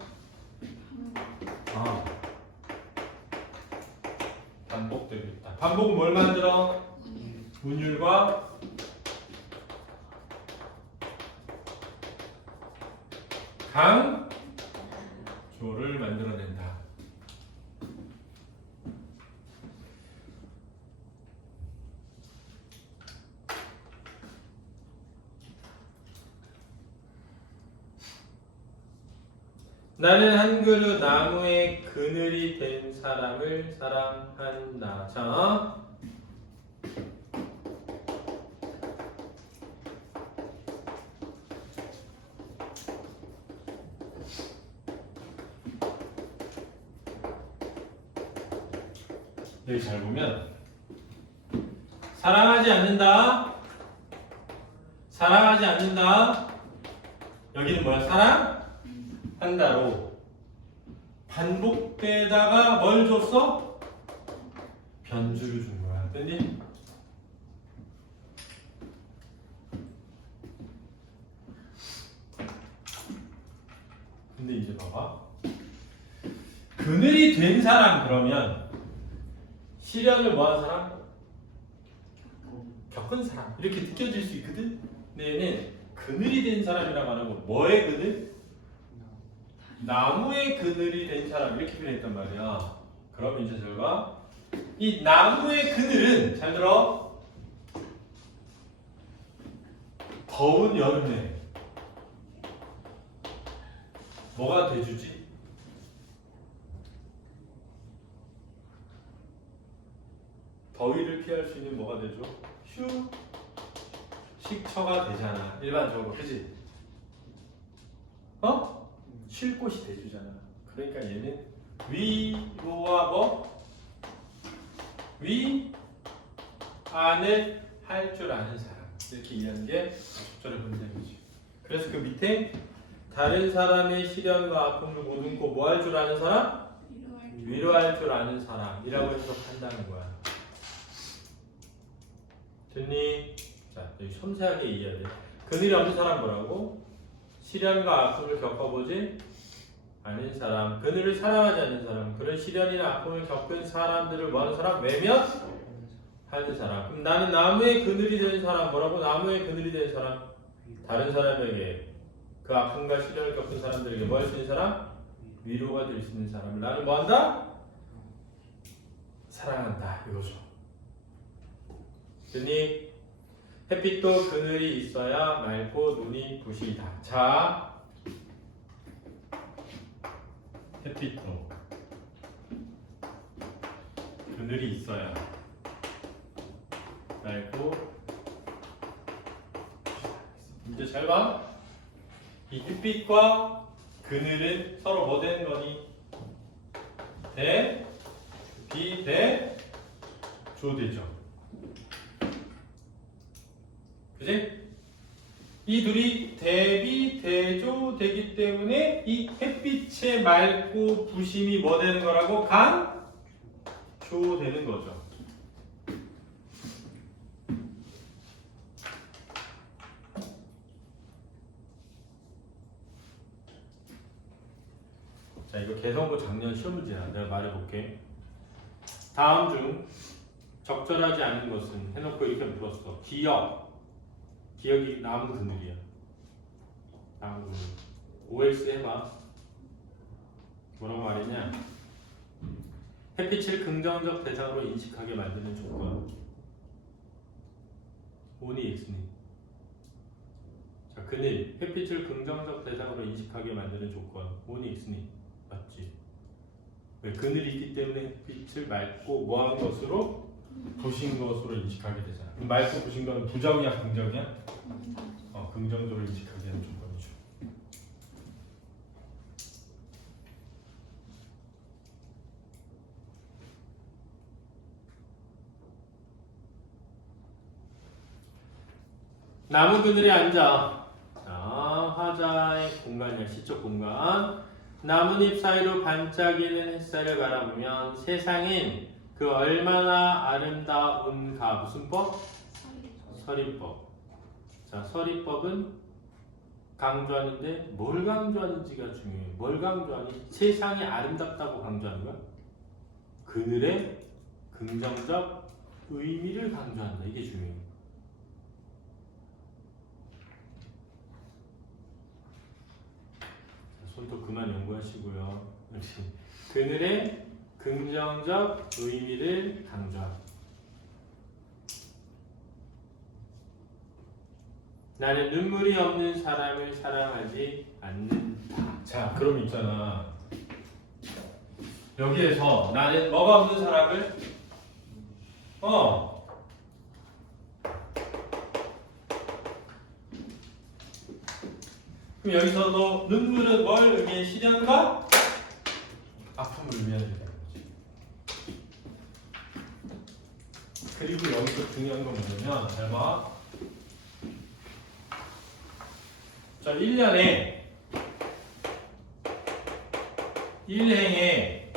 반복되고 있다. 반복은 뭘 만들어? 운율과 강조를 만들어낸다. 나는 한 그루 나무의 그늘이 된 사람을 사랑한다. 자, 여기 잘 보면 사랑하지 않는다. 사랑하지 않는다. 여기는 뭐야? 사랑한다로 반복되다가 뭘 줬어? 변주를 준 거야. 됐니? 근데 이제 봐봐. 그늘이 된 사람 그러면 시련을 뭐한 사람? 겪은 사람 이렇게 느껴질 수 있거든? 근데 얘는 그늘이 된 사람이라고 하는 건 뭐의 그늘? 나무의 그늘이 된 사람 이렇게 표현했단 말이야. 그러면 이제 잘 봐. 이 나무의 그늘은 잘 들어. 더운 여름에 뭐가 돼주지? 더위를 피할 수 있는 뭐가 되죠? 식처가 되잖아. 일반적으로 그지? 어? 쉴 곳이 돼주잖아. 그러니까 얘는 위로와 뭐? 위 안을 할 줄 아는 사람 이렇게 이해하는 게 적절한 문장이지. 그래서 그 밑에 다른 사람의 시련과 아픔을 못 웃고 뭐 할 줄 아는 사람? 위로할 줄 아는 사람이라고 해석한다는 거야. 됐니? 자, 여기 섬세하게 이해해야 돼. 그늘이 없는 사람 뭐라고? 시련과 아픔을 겪어보지 않은 사람, 그늘을 사랑하지 않는 사람, 그런 시련이나 아픔을 겪은 사람들을 뭐하는 사람? 외면하는 사람. 그럼 나는 나무의 그늘이 되는 사람 뭐라고? 나무의 그늘이 되는 사람, 다른 사람에게 그 아픔과 시련을 겪은 사람들에게 뭐 할 수 있는 사람? 위로가 될 수 있는 사람을 나는 뭐한다? 사랑한다 이거죠. 됐니? 햇빛도 그늘이 있어야 맑고 눈이 부시다. 자, 햇빛도 그늘이 있어야 맑고 이제 잘 봐. 이 햇빛과 그늘은 서로 뭐 되는 거니? 비대조되죠. 그지? 이 둘이 대비대조되기 때문에 이 햇빛의 맑고 부심이 뭐 되는 거라고? 강조되는 거죠. 자, 이거 개성고 작년 시험 문제야. 내가 말해볼게. 다음 중 적절하지 않은 것은 해놓고 이렇게 물었어. 기억이 나무 그늘이야. 나무 그늘. OS 해봐. 뭐라고 말했냐? 햇빛을 긍정적 대상으로 인식하게 만드는 조건. 오니 X니. 자, 그늘. 햇빛을 긍정적 대상으로 인식하게 만드는 조건. 오니 X니. 맞지? 왜? 그늘이 있기 때문에 햇빛을 맑고 뭐한 것으로? 부신 것으로 인식하게 되잖아. 그럼 맑고 부신 거는 부정이야, 긍정이야? 긍정적으로 인식하게 하는 조건이죠. 나무 그늘에 앉아. 자, 화자의 공간이야, 시적 공간. 나뭇잎 사이로 반짝이는 햇살을 바라보면 세상엔 그 얼마나 아름다운가. 무슨 법? 서리법. 자, 서리법은 강조하는데 뭘 강조하는지가 중요해요. 뭘 강조하니? 세상이 아름답다고 강조하는 거야? 그늘의 긍정적 의미를 강조한다. 이게 중요해요. 손톱 그만 연구하시고요. 역시 그늘의 긍정적 의미를 강조합니다. 나는 눈물이 없는 사람을 사랑하지 않는다. 자, 그럼 있잖아. 여기에서 나는 뭐가 없는 사람을 그럼 여기서도 눈물은 뭘 의미해? 시련과 아픔을 의미하는 거지. 그리고 여기서 중요한 건 뭐냐면, 잘 봐. 자, 1년에 1행에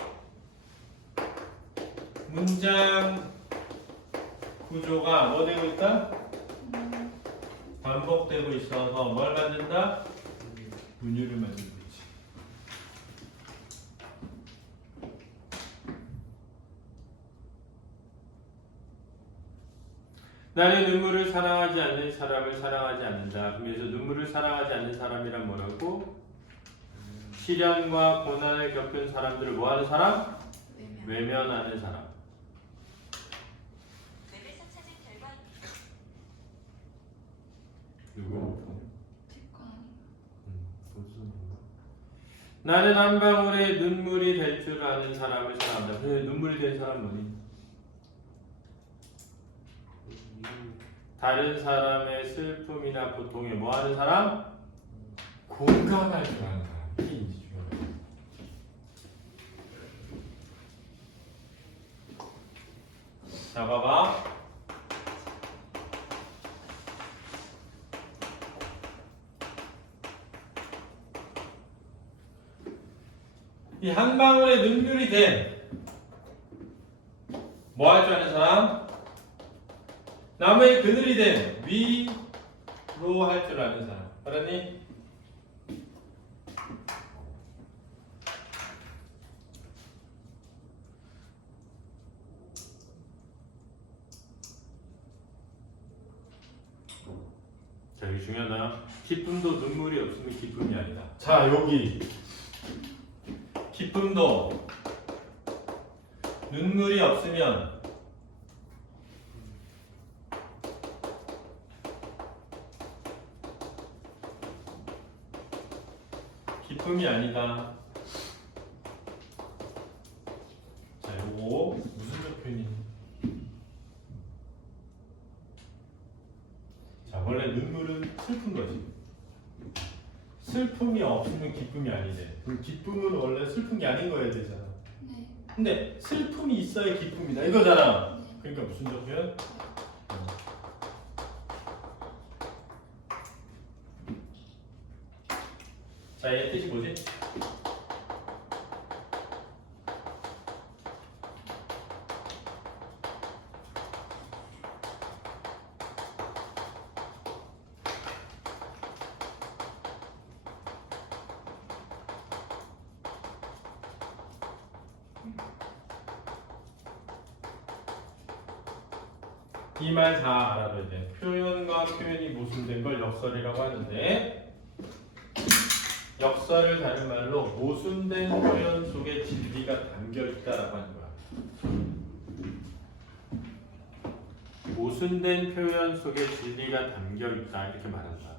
문장 구조가 뭐 되고 있다? 반복되고 있어서 뭘 만든다? 분유를 만들고 있지. 나는 눈물을 사랑하지 않는 사람을 사랑하지 않는다. 그래서 눈물을 사랑하지 않는 사람이란 뭐라고? 시련과 고난을 겪은 사람들을 뭐하는 사람? 외면. 외면하는 사람. 웹에서 찾은 결과 누구? 뒷광. 나는 한 방울의 눈물이 될 줄 아는 사람을 사랑한다. 근데 눈물이 된 사람 뭐니? 다른 사람의 슬픔이나 고통에 뭐하는 사람? 공감할 줄 아는 사람. 이게 인지 중요해요. 자, 봐봐. 이 한 방울의 눈물이 된 뭐 할 줄 아는 사람? 나무의 그늘이 된 위로 할 줄 아는 사람. 알았니? 자, 이게 중요하다. 기쁨도 눈물이 없으면 기쁨이 아니다. 자, 여기 기쁨도 눈물이 없으면 기쁨이 아니다. 자, 요거 무슨적 표현이니? 자, 원래 눈물은 슬픈 거지. 슬픔이 없으면 기쁨이 아니지. 그럼 기쁨은 원래 슬픈 게 아닌 거여야 되잖아. 네. 근데 슬픔이 있어야 기쁨이다 이거잖아. 네. 그러니까 무슨적 표현? 자, 얘 뜻이 뭐지? 이 말 다 알아둬야 돼. 표현과 표현이 모순된 걸 역설이라고 하는데, 역설을 다른 말로 모순된 표현 속에 진리가 담겨 있다라고 하는 거야. 모순된 표현 속에 진리가 담겨 있다 이렇게 말하는 거야.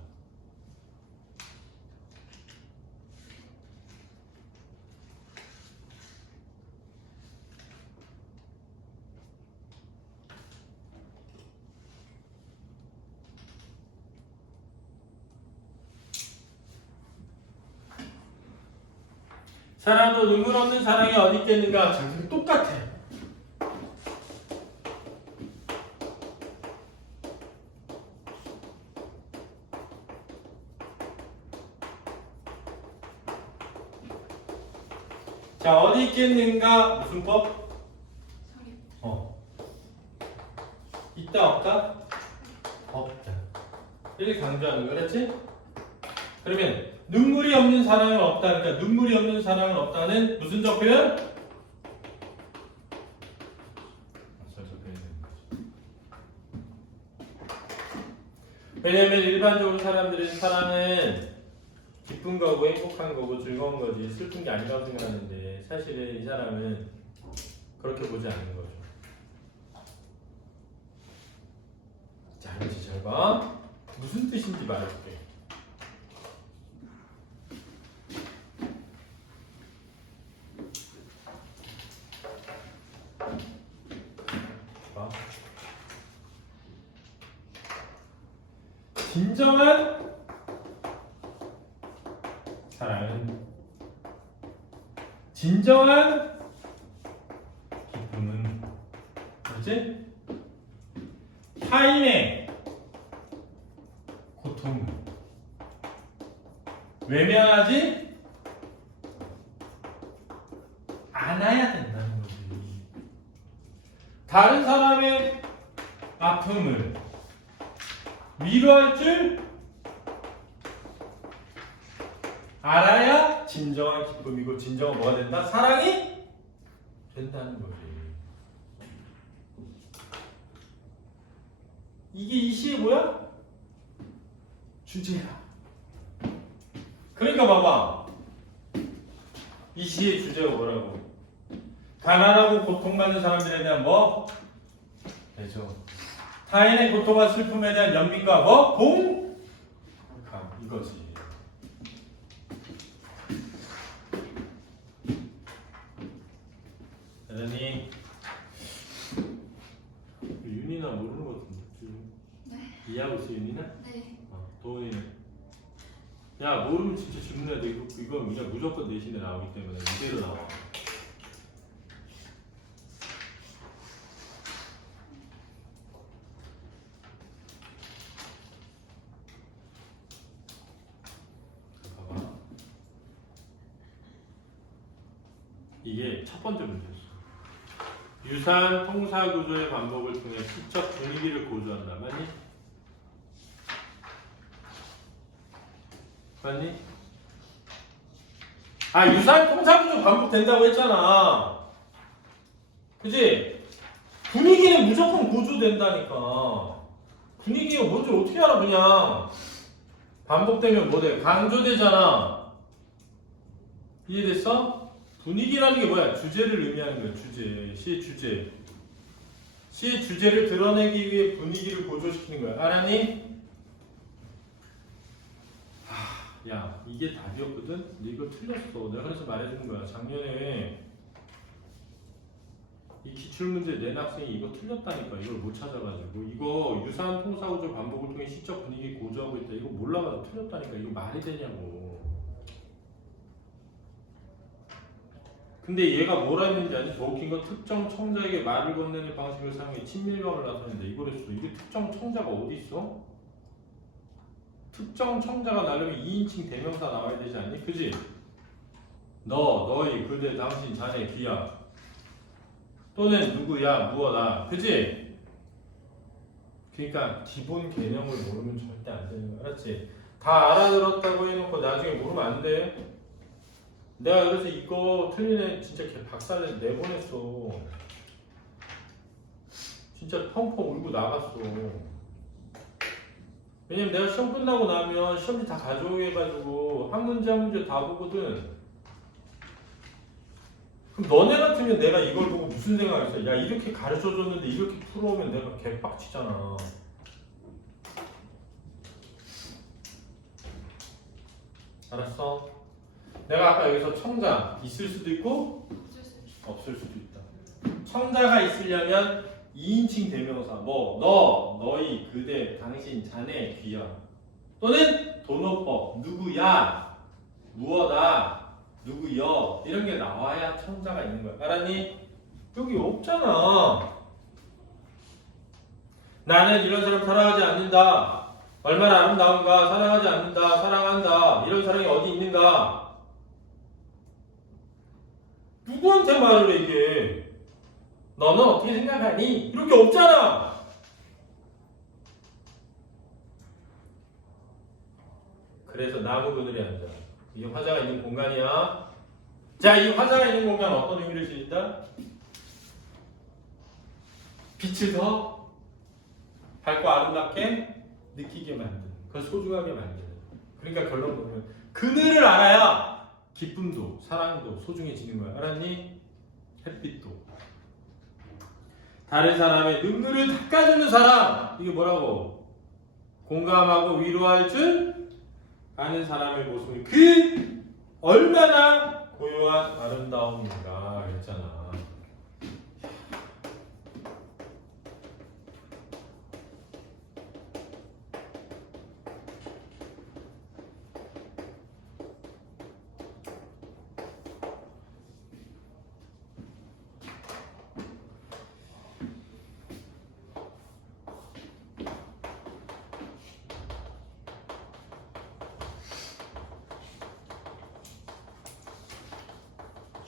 사랑도 눈물 없는 사랑이 어디 있겠는가? 장면이 똑같아. 자, 어디 있겠는가? 무슨 법? 서류. 있다 없다? 없다. 이렇게 강조하는 거 그렇지? 그러면 눈물이 없는 사랑은 없다. 그러니까 눈물이 없는 사랑은 없다는 무슨 적 표현? 왜냐면 일반적으로 사람들은 사랑은 기쁜 거고 행복한 거고 즐거운 거지 슬픈 게 아니라고 생각하는데 사실은 이 사람은 그렇게 보지 않는 거죠. 자, 다시 잘 봐. 무슨 뜻인지 말해줄게. 봐. 진정한 사랑은 진정한 기쁨은 뭐지? 타인의 고통을 외면하지 않아야 된다는 거지. 다른 사람의 아픔을 위로할 줄 알아야 진정한 기쁨이고 진정한 뭐가 된다? 사랑이 된다는 거지. 이게 이 시의 뭐야? 주제야. 그러니까 봐봐. 이 시의 주제가 뭐라고? 가난하고 고통받는 사람들에 대한 뭐? 애정. 타인의 고통과 슬픔에 대한 연민과 뭐? 공감. 이거지. 대단히 윤이나 모르는 것 같은데 지금 이해하고 있어 윤이나? 네. 도훈이는 야 모르면 진짜 질문해야 돼. 이건 그냥 무조건 내신에 나오기 때문에 이대로 나와. 봐봐. 이게 첫 번째 문제였어. 유사한 통사 구조의 반복을 통해 시적 분위기를 고조한다. 맞니? 맞니? 아 유사한 통사 구조 반복된다고 했잖아. 그지? 분위기는 무조건 고조된다니까. 분위기가 뭔지 어떻게 알아 그냥. 반복되면 뭐돼? 강조되잖아. 이해됐어? 분위기라는 게 뭐야? 주제를 의미하는 거야. 주제. 시의 주제. 시의 주제를 드러내기 위해 분위기를 고조시키는 거야. 알았니? 야 이게 답이었거든? 근데 이거 틀렸어. 내가 그래서 말해주는 거야. 작년에 이 기출문제 낸 학생이 이거 틀렸다니까. 이걸 못 찾아가지고 이거 유사한 통사구조 반복을 통해 시적 분위기 고조하고 있다. 이거 몰라가지고 틀렸다니까. 이거 말이 되냐고. 근데 얘가 뭐라 했는지 아니? 더 웃긴 건 특정 청자에게 말을 건네는 방식을 사용해 친밀감을 나타낸다. 이거랬어. 이게 특정 청자가 어디 있어? 특정 청자가 나려면 2인칭 대명사 나와야 되지 않니? 그지? 너, 너희, 그대, 당신, 자네, 귀야. 또는 누구야, 무엇아. 그지? 그러니까 기본 개념을 모르면 절대 안 되는 거야. 알았지? 다 알아들었다고 해놓고 나중에 모르면 안 돼. 내가 그래서 이거 틀린 애 진짜 걔 박살내서 내보냈어. 진짜 펑펑 울고 나갔어. 왜냐면 내가 시험 끝나고 나면 시험지 다 가져오게 해가지고 한 문제 한 문제 다 보거든. 그럼 너네 같으면 내가 이걸 보고 무슨 생각했어? 야 이렇게 가르쳐줬는데 이렇게 풀어오면 내가 개빡치잖아. 알았어? 내가 아까 여기서 청자 있을 수도 있고 없을 수도 있다. 청자가 있으려면 2인칭 대명사 뭐 너, 너희, 그대, 당신, 자네, 귀야. 또는 도노법 누구야, 무엇아, 누구여 이런 게 나와야 청자가 있는 거야. 알았니? 여기 없잖아. 나는 이런 사람 사랑하지 않는다. 얼마나 아름다운가. 사랑하지 않는다. 사랑한다. 이런 사람이 어디 있는가? 누구한테 말을 해 이게? 너는 어떻게 생각하니? 이렇게 없잖아. 그래서 나무 그늘에 앉아. 이게 화자가 있는 공간이야. 자, 이 화자가 있는 공간 어떤 의미를 지닌다? 빛을 더 밝고 아름답게 느끼게 만드는, 그걸 소중하게 만드는. 그러니까 결론 보면 그늘을 알아야 기쁨도 사랑도 소중해지는 거야. 알았니? 햇빛도. 다른 사람의 눈물을 닦아주는 사람. 이게 뭐라고? 공감하고 위로할 줄 아는 사람의 모습이 그 얼마나 고요한 아름다움인가 그랬잖아.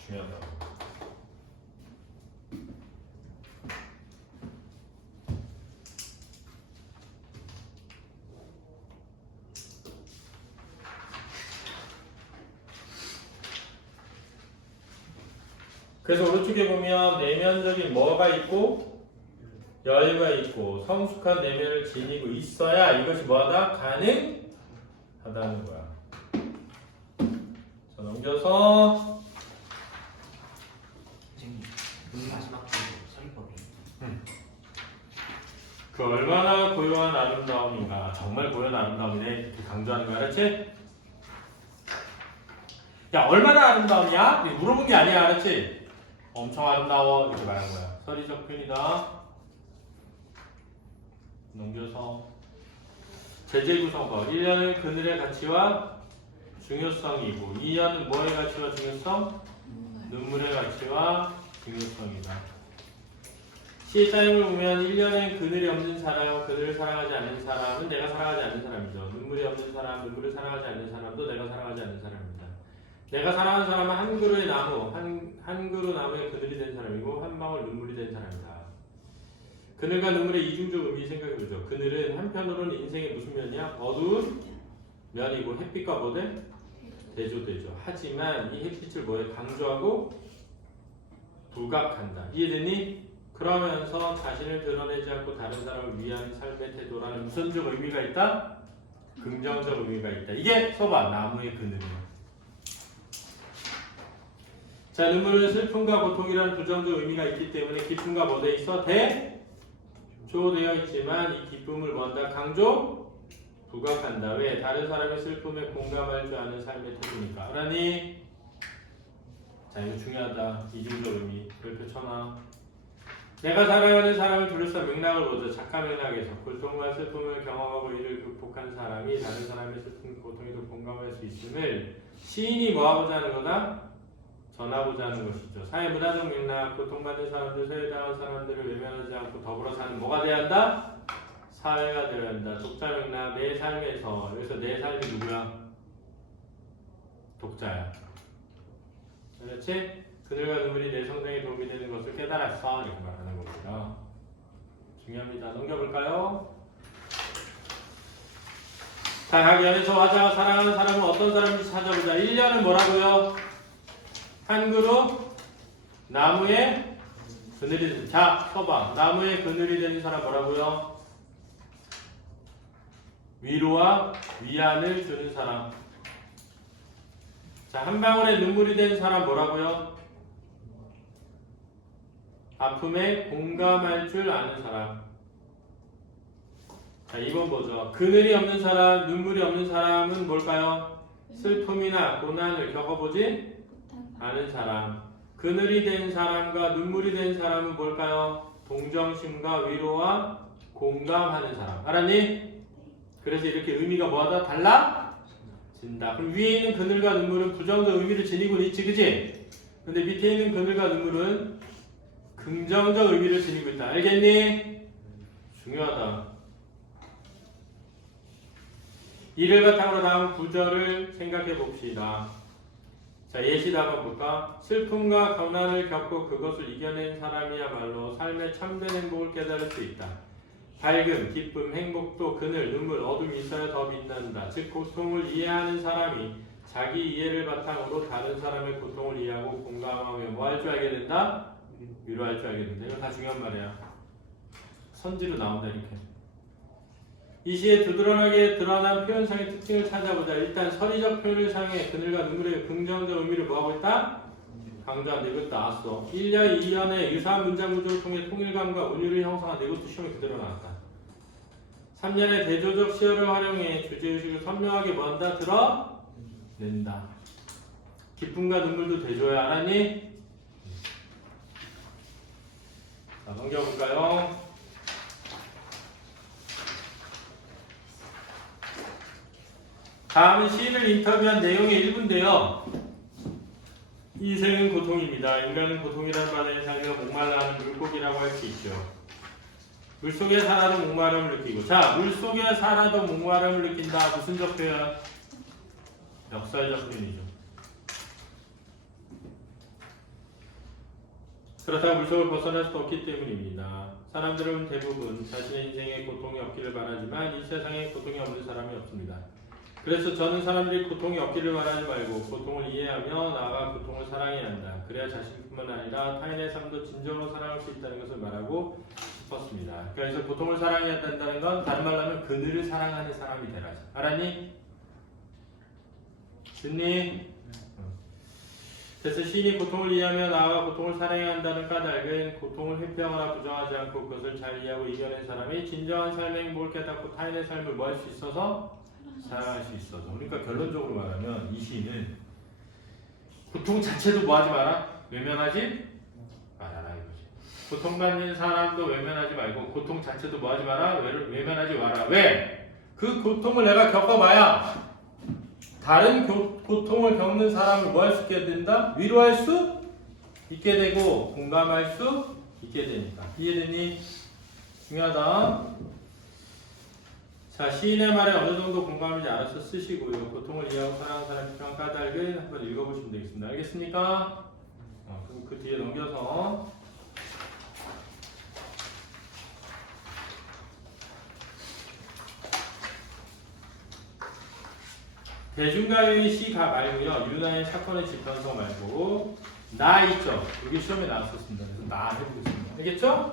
중요하다. 그래서 오른쪽에 보면 내면적인 뭐가 있고 여유가 있고 성숙한 내면을 지니고 있어야 이것이 뭐하다? 가능하다는 거야. 자, 넘겨서 선생님 그 마지막 그 서리법이 그 얼마나 고요한 아름다움인가. 정말 고요한 아름다움이네. 이렇게 강조하는 거야. 알았지? 야, 얼마나 아름다움이야? 이렇게 물어본 게 아니야. 알았지? 엄청 아름다워. 이렇게 말한 거야. 서리적 표현이다. 넘겨서 제재 구성법. 1년은 그늘의 가치와 중요성이고 2년은 뭐의 가치와 중요성? 눈물의 가치와 중요성이다. 시의 짜임을 보면 1년엔 그늘이 없는 사람, 그늘을 사랑하지 않는 사람은 내가 사랑하지 않는 사람이죠. 눈물이 없는 사람, 눈물을 사랑하지 않는 사람도 내가 사랑하지 않는 사람입니다. 내가 사랑하는 사람은 한 그루의 나무, 한 그루 나무에 그늘이 된 사람이고 한 방울 눈물이 된 사람이다. 그늘과 눈물의 이중적 의미 생각해보죠. 그늘은 한편으로는 인생의 무슨 면이야? 어두운 면이고 햇빛과 뭐대? 대조되죠. 하지만 이 햇빛을 뭐에 강조하고 부각한다. 이해됐니? 그러면서 자신을 드러내지 않고 다른 사람을 위한 삶의 태도라는 무선적 의미가 있다? 긍정적 의미가 있다. 이게 서봐 나무의 그늘이야. 자, 눈물은 슬픔과 고통이라는 부정적 의미가 있기 때문에 기쁨과 뭐돼 있어? 대조되어 있지만 이 기쁨을 뭔다? 강조? 부각한다. 왜? 다른 사람의 슬픔에 공감할 줄 아는 삶의 태도니까. 알았니? 자, 이거 중요하다. 이중적 의미. 별표 쳐놔. 내가 사랑하는 사람을 둘러싼 맥락을 보죠. 작가 맥락에서 고통과 슬픔을 경험하고 이를 극복한 사람이 다른 사람의 슬픔, 고통에도 공감할 수 있음을 시인이 뭐하고자 하는 거다? 전하고자 하는 것이죠. 사회 문화적 맥락, 고통받는 사람들, 소외당한 사람들을 외면하지 않고 더불어 사는 뭐가 돼야 한다? 사회가 되어야 한다. 독자 맥락, 내 삶에서 여기서 내 삶이 누구야? 독자야. 그렇지? 그늘과 눈물이 내 성장에 도움이 되는 것을 깨달았어. 이렇게 말하는 겁니다. 중요합니다. 넘겨볼까요? 자, 각 연에서 화자가 사랑하는 사람은 어떤 사람인지 찾아보자. 1년은 뭐라고요? 한 그루 나무에 그늘이 되는. 자, 써봐. 나무에 그늘이 되는 사람 뭐라고요? 위로와 위안을 주는 사람. 자, 한 방울의 눈물이 된 사람 뭐라고요? 아픔에 공감할 줄 아는 사람. 자, 2번 보죠. 그늘이 없는 사람, 눈물이 없는 사람은 뭘까요? 슬픔이나 고난을 겪어보지 않은 사람. 그늘이 된 사람과 눈물이 된 사람은 뭘까요? 동정심과 위로와 공감하는 사람. 알았니? 그래서 이렇게 의미가 뭐하다? 달라진다. 그럼 위에 있는 그늘과 눈물은 부정적 의미를 지니고 있지, 그치? 근데 밑에 있는 그늘과 눈물은 긍정적 의미를 지니고 있다. 알겠니? 중요하다. 이를 바탕으로 다음 구절을 생각해 봅시다. 자, 예시도 한번 볼까? 슬픔과 고난을 겪고 그것을 이겨낸 사람이야말로 삶의 참된 행복을 깨달을 수 있다. 밝음, 기쁨, 행복도 그늘, 눈물, 어둠이 있어야 더 빛난다. 즉 고통을 이해하는 사람이 자기 이해를 바탕으로 다른 사람의 고통을 이해하고 공감하며 뭐 할 줄 알게 된다? 위로할 줄 알게 된다. 이거 다 중요한 말이야. 선지로 나온다 이렇게. 이 시에 두드러나게 드러난 표현상의 특징을 찾아보자. 일단 서리적 표현을 상해 그늘과 눈물의 긍정적 의미를 뭐하고 있다? 강조한다. 이것도 나왔어. 1년, 2년의 유사한 문장 구조를 통해 통일감과 운율을 형성한다. 이것도 시험에 그대로 나왔다. 3년의 대조적 시어를 활용해 주제의식을 선명하게 뭐한다? 드러낸다. 기쁨과 눈물도 대조야. 알았니? 자, 넘겨볼까요? 다음은 시인을 인터뷰한 내용의 일부인데요. 인생은 고통입니다. 인간은 고통이라는 바다에 살며 목말라 하는 물고기라고 할 수 있죠. 물속에 살아도 목마름을 느끼고. 자, 물속에 살아도 목마름을 느낀다. 무슨 적 표현? 역설적 표현이죠. 그렇다고 물속을 벗어날 수 없기 때문입니다. 사람들은 대부분 자신의 인생에 고통이 없기를 바라지만 이 세상에 고통이 없는 사람이 없습니다. 그래서 저는 사람들이 고통이 없기를 바라지 말고 고통을 이해하며 나아가 고통을 사랑해야 한다. 그래야 자신뿐만 아니라 타인의 삶도 진정으로 사랑할 수 있다는 것을 말하고 싶었습니다. 그래서 고통을 사랑해야 된다는 건 다른 말로 하면 그늘을 사랑하는 사람이 되라죠. 알았니? 듣니? 그래서 시인이 고통을 이해하며 나아가 고통을 사랑해야 한다는 까닭은 고통을 회피하거나 부정하지 않고 그것을 잘 이해하고 이겨낸 사람이 진정한 삶의 행복을 깨닫고 타인의 삶을 뭐 할 수 있어서? 사랑할 수 있어서. 그러니까 결론적으로 말하면 이 시인은 고통 자체도 뭐 하지 마라? 외면하지 말아라 이거지. 고통받는 사람도 외면하지 말고 고통 자체도 뭐 하지 마라? 외면하지 마라. 왜? 그 고통을 내가 겪어봐야 다른 고통을 겪는 사람을 뭐 할 수 있게 된다? 위로할 수 있게 되고 공감할 수 있게 되니까. 이해되니? 중요하다. 자, 시인의 말에 어느 정도 공감인지 알아서 쓰시고요. 고통을 이해하고 사랑하는 사람이 필요한 까닭을 한번 읽어보시면 되겠습니다. 알겠습니까? 그럼 그 뒤에 넘겨서 대중가요의 시가 말고요. 유나의 사건의 지편서 말고 나 있죠. 여기 시험에 나왔었습니다. 그래서 나 해보겠습니다. 알겠죠?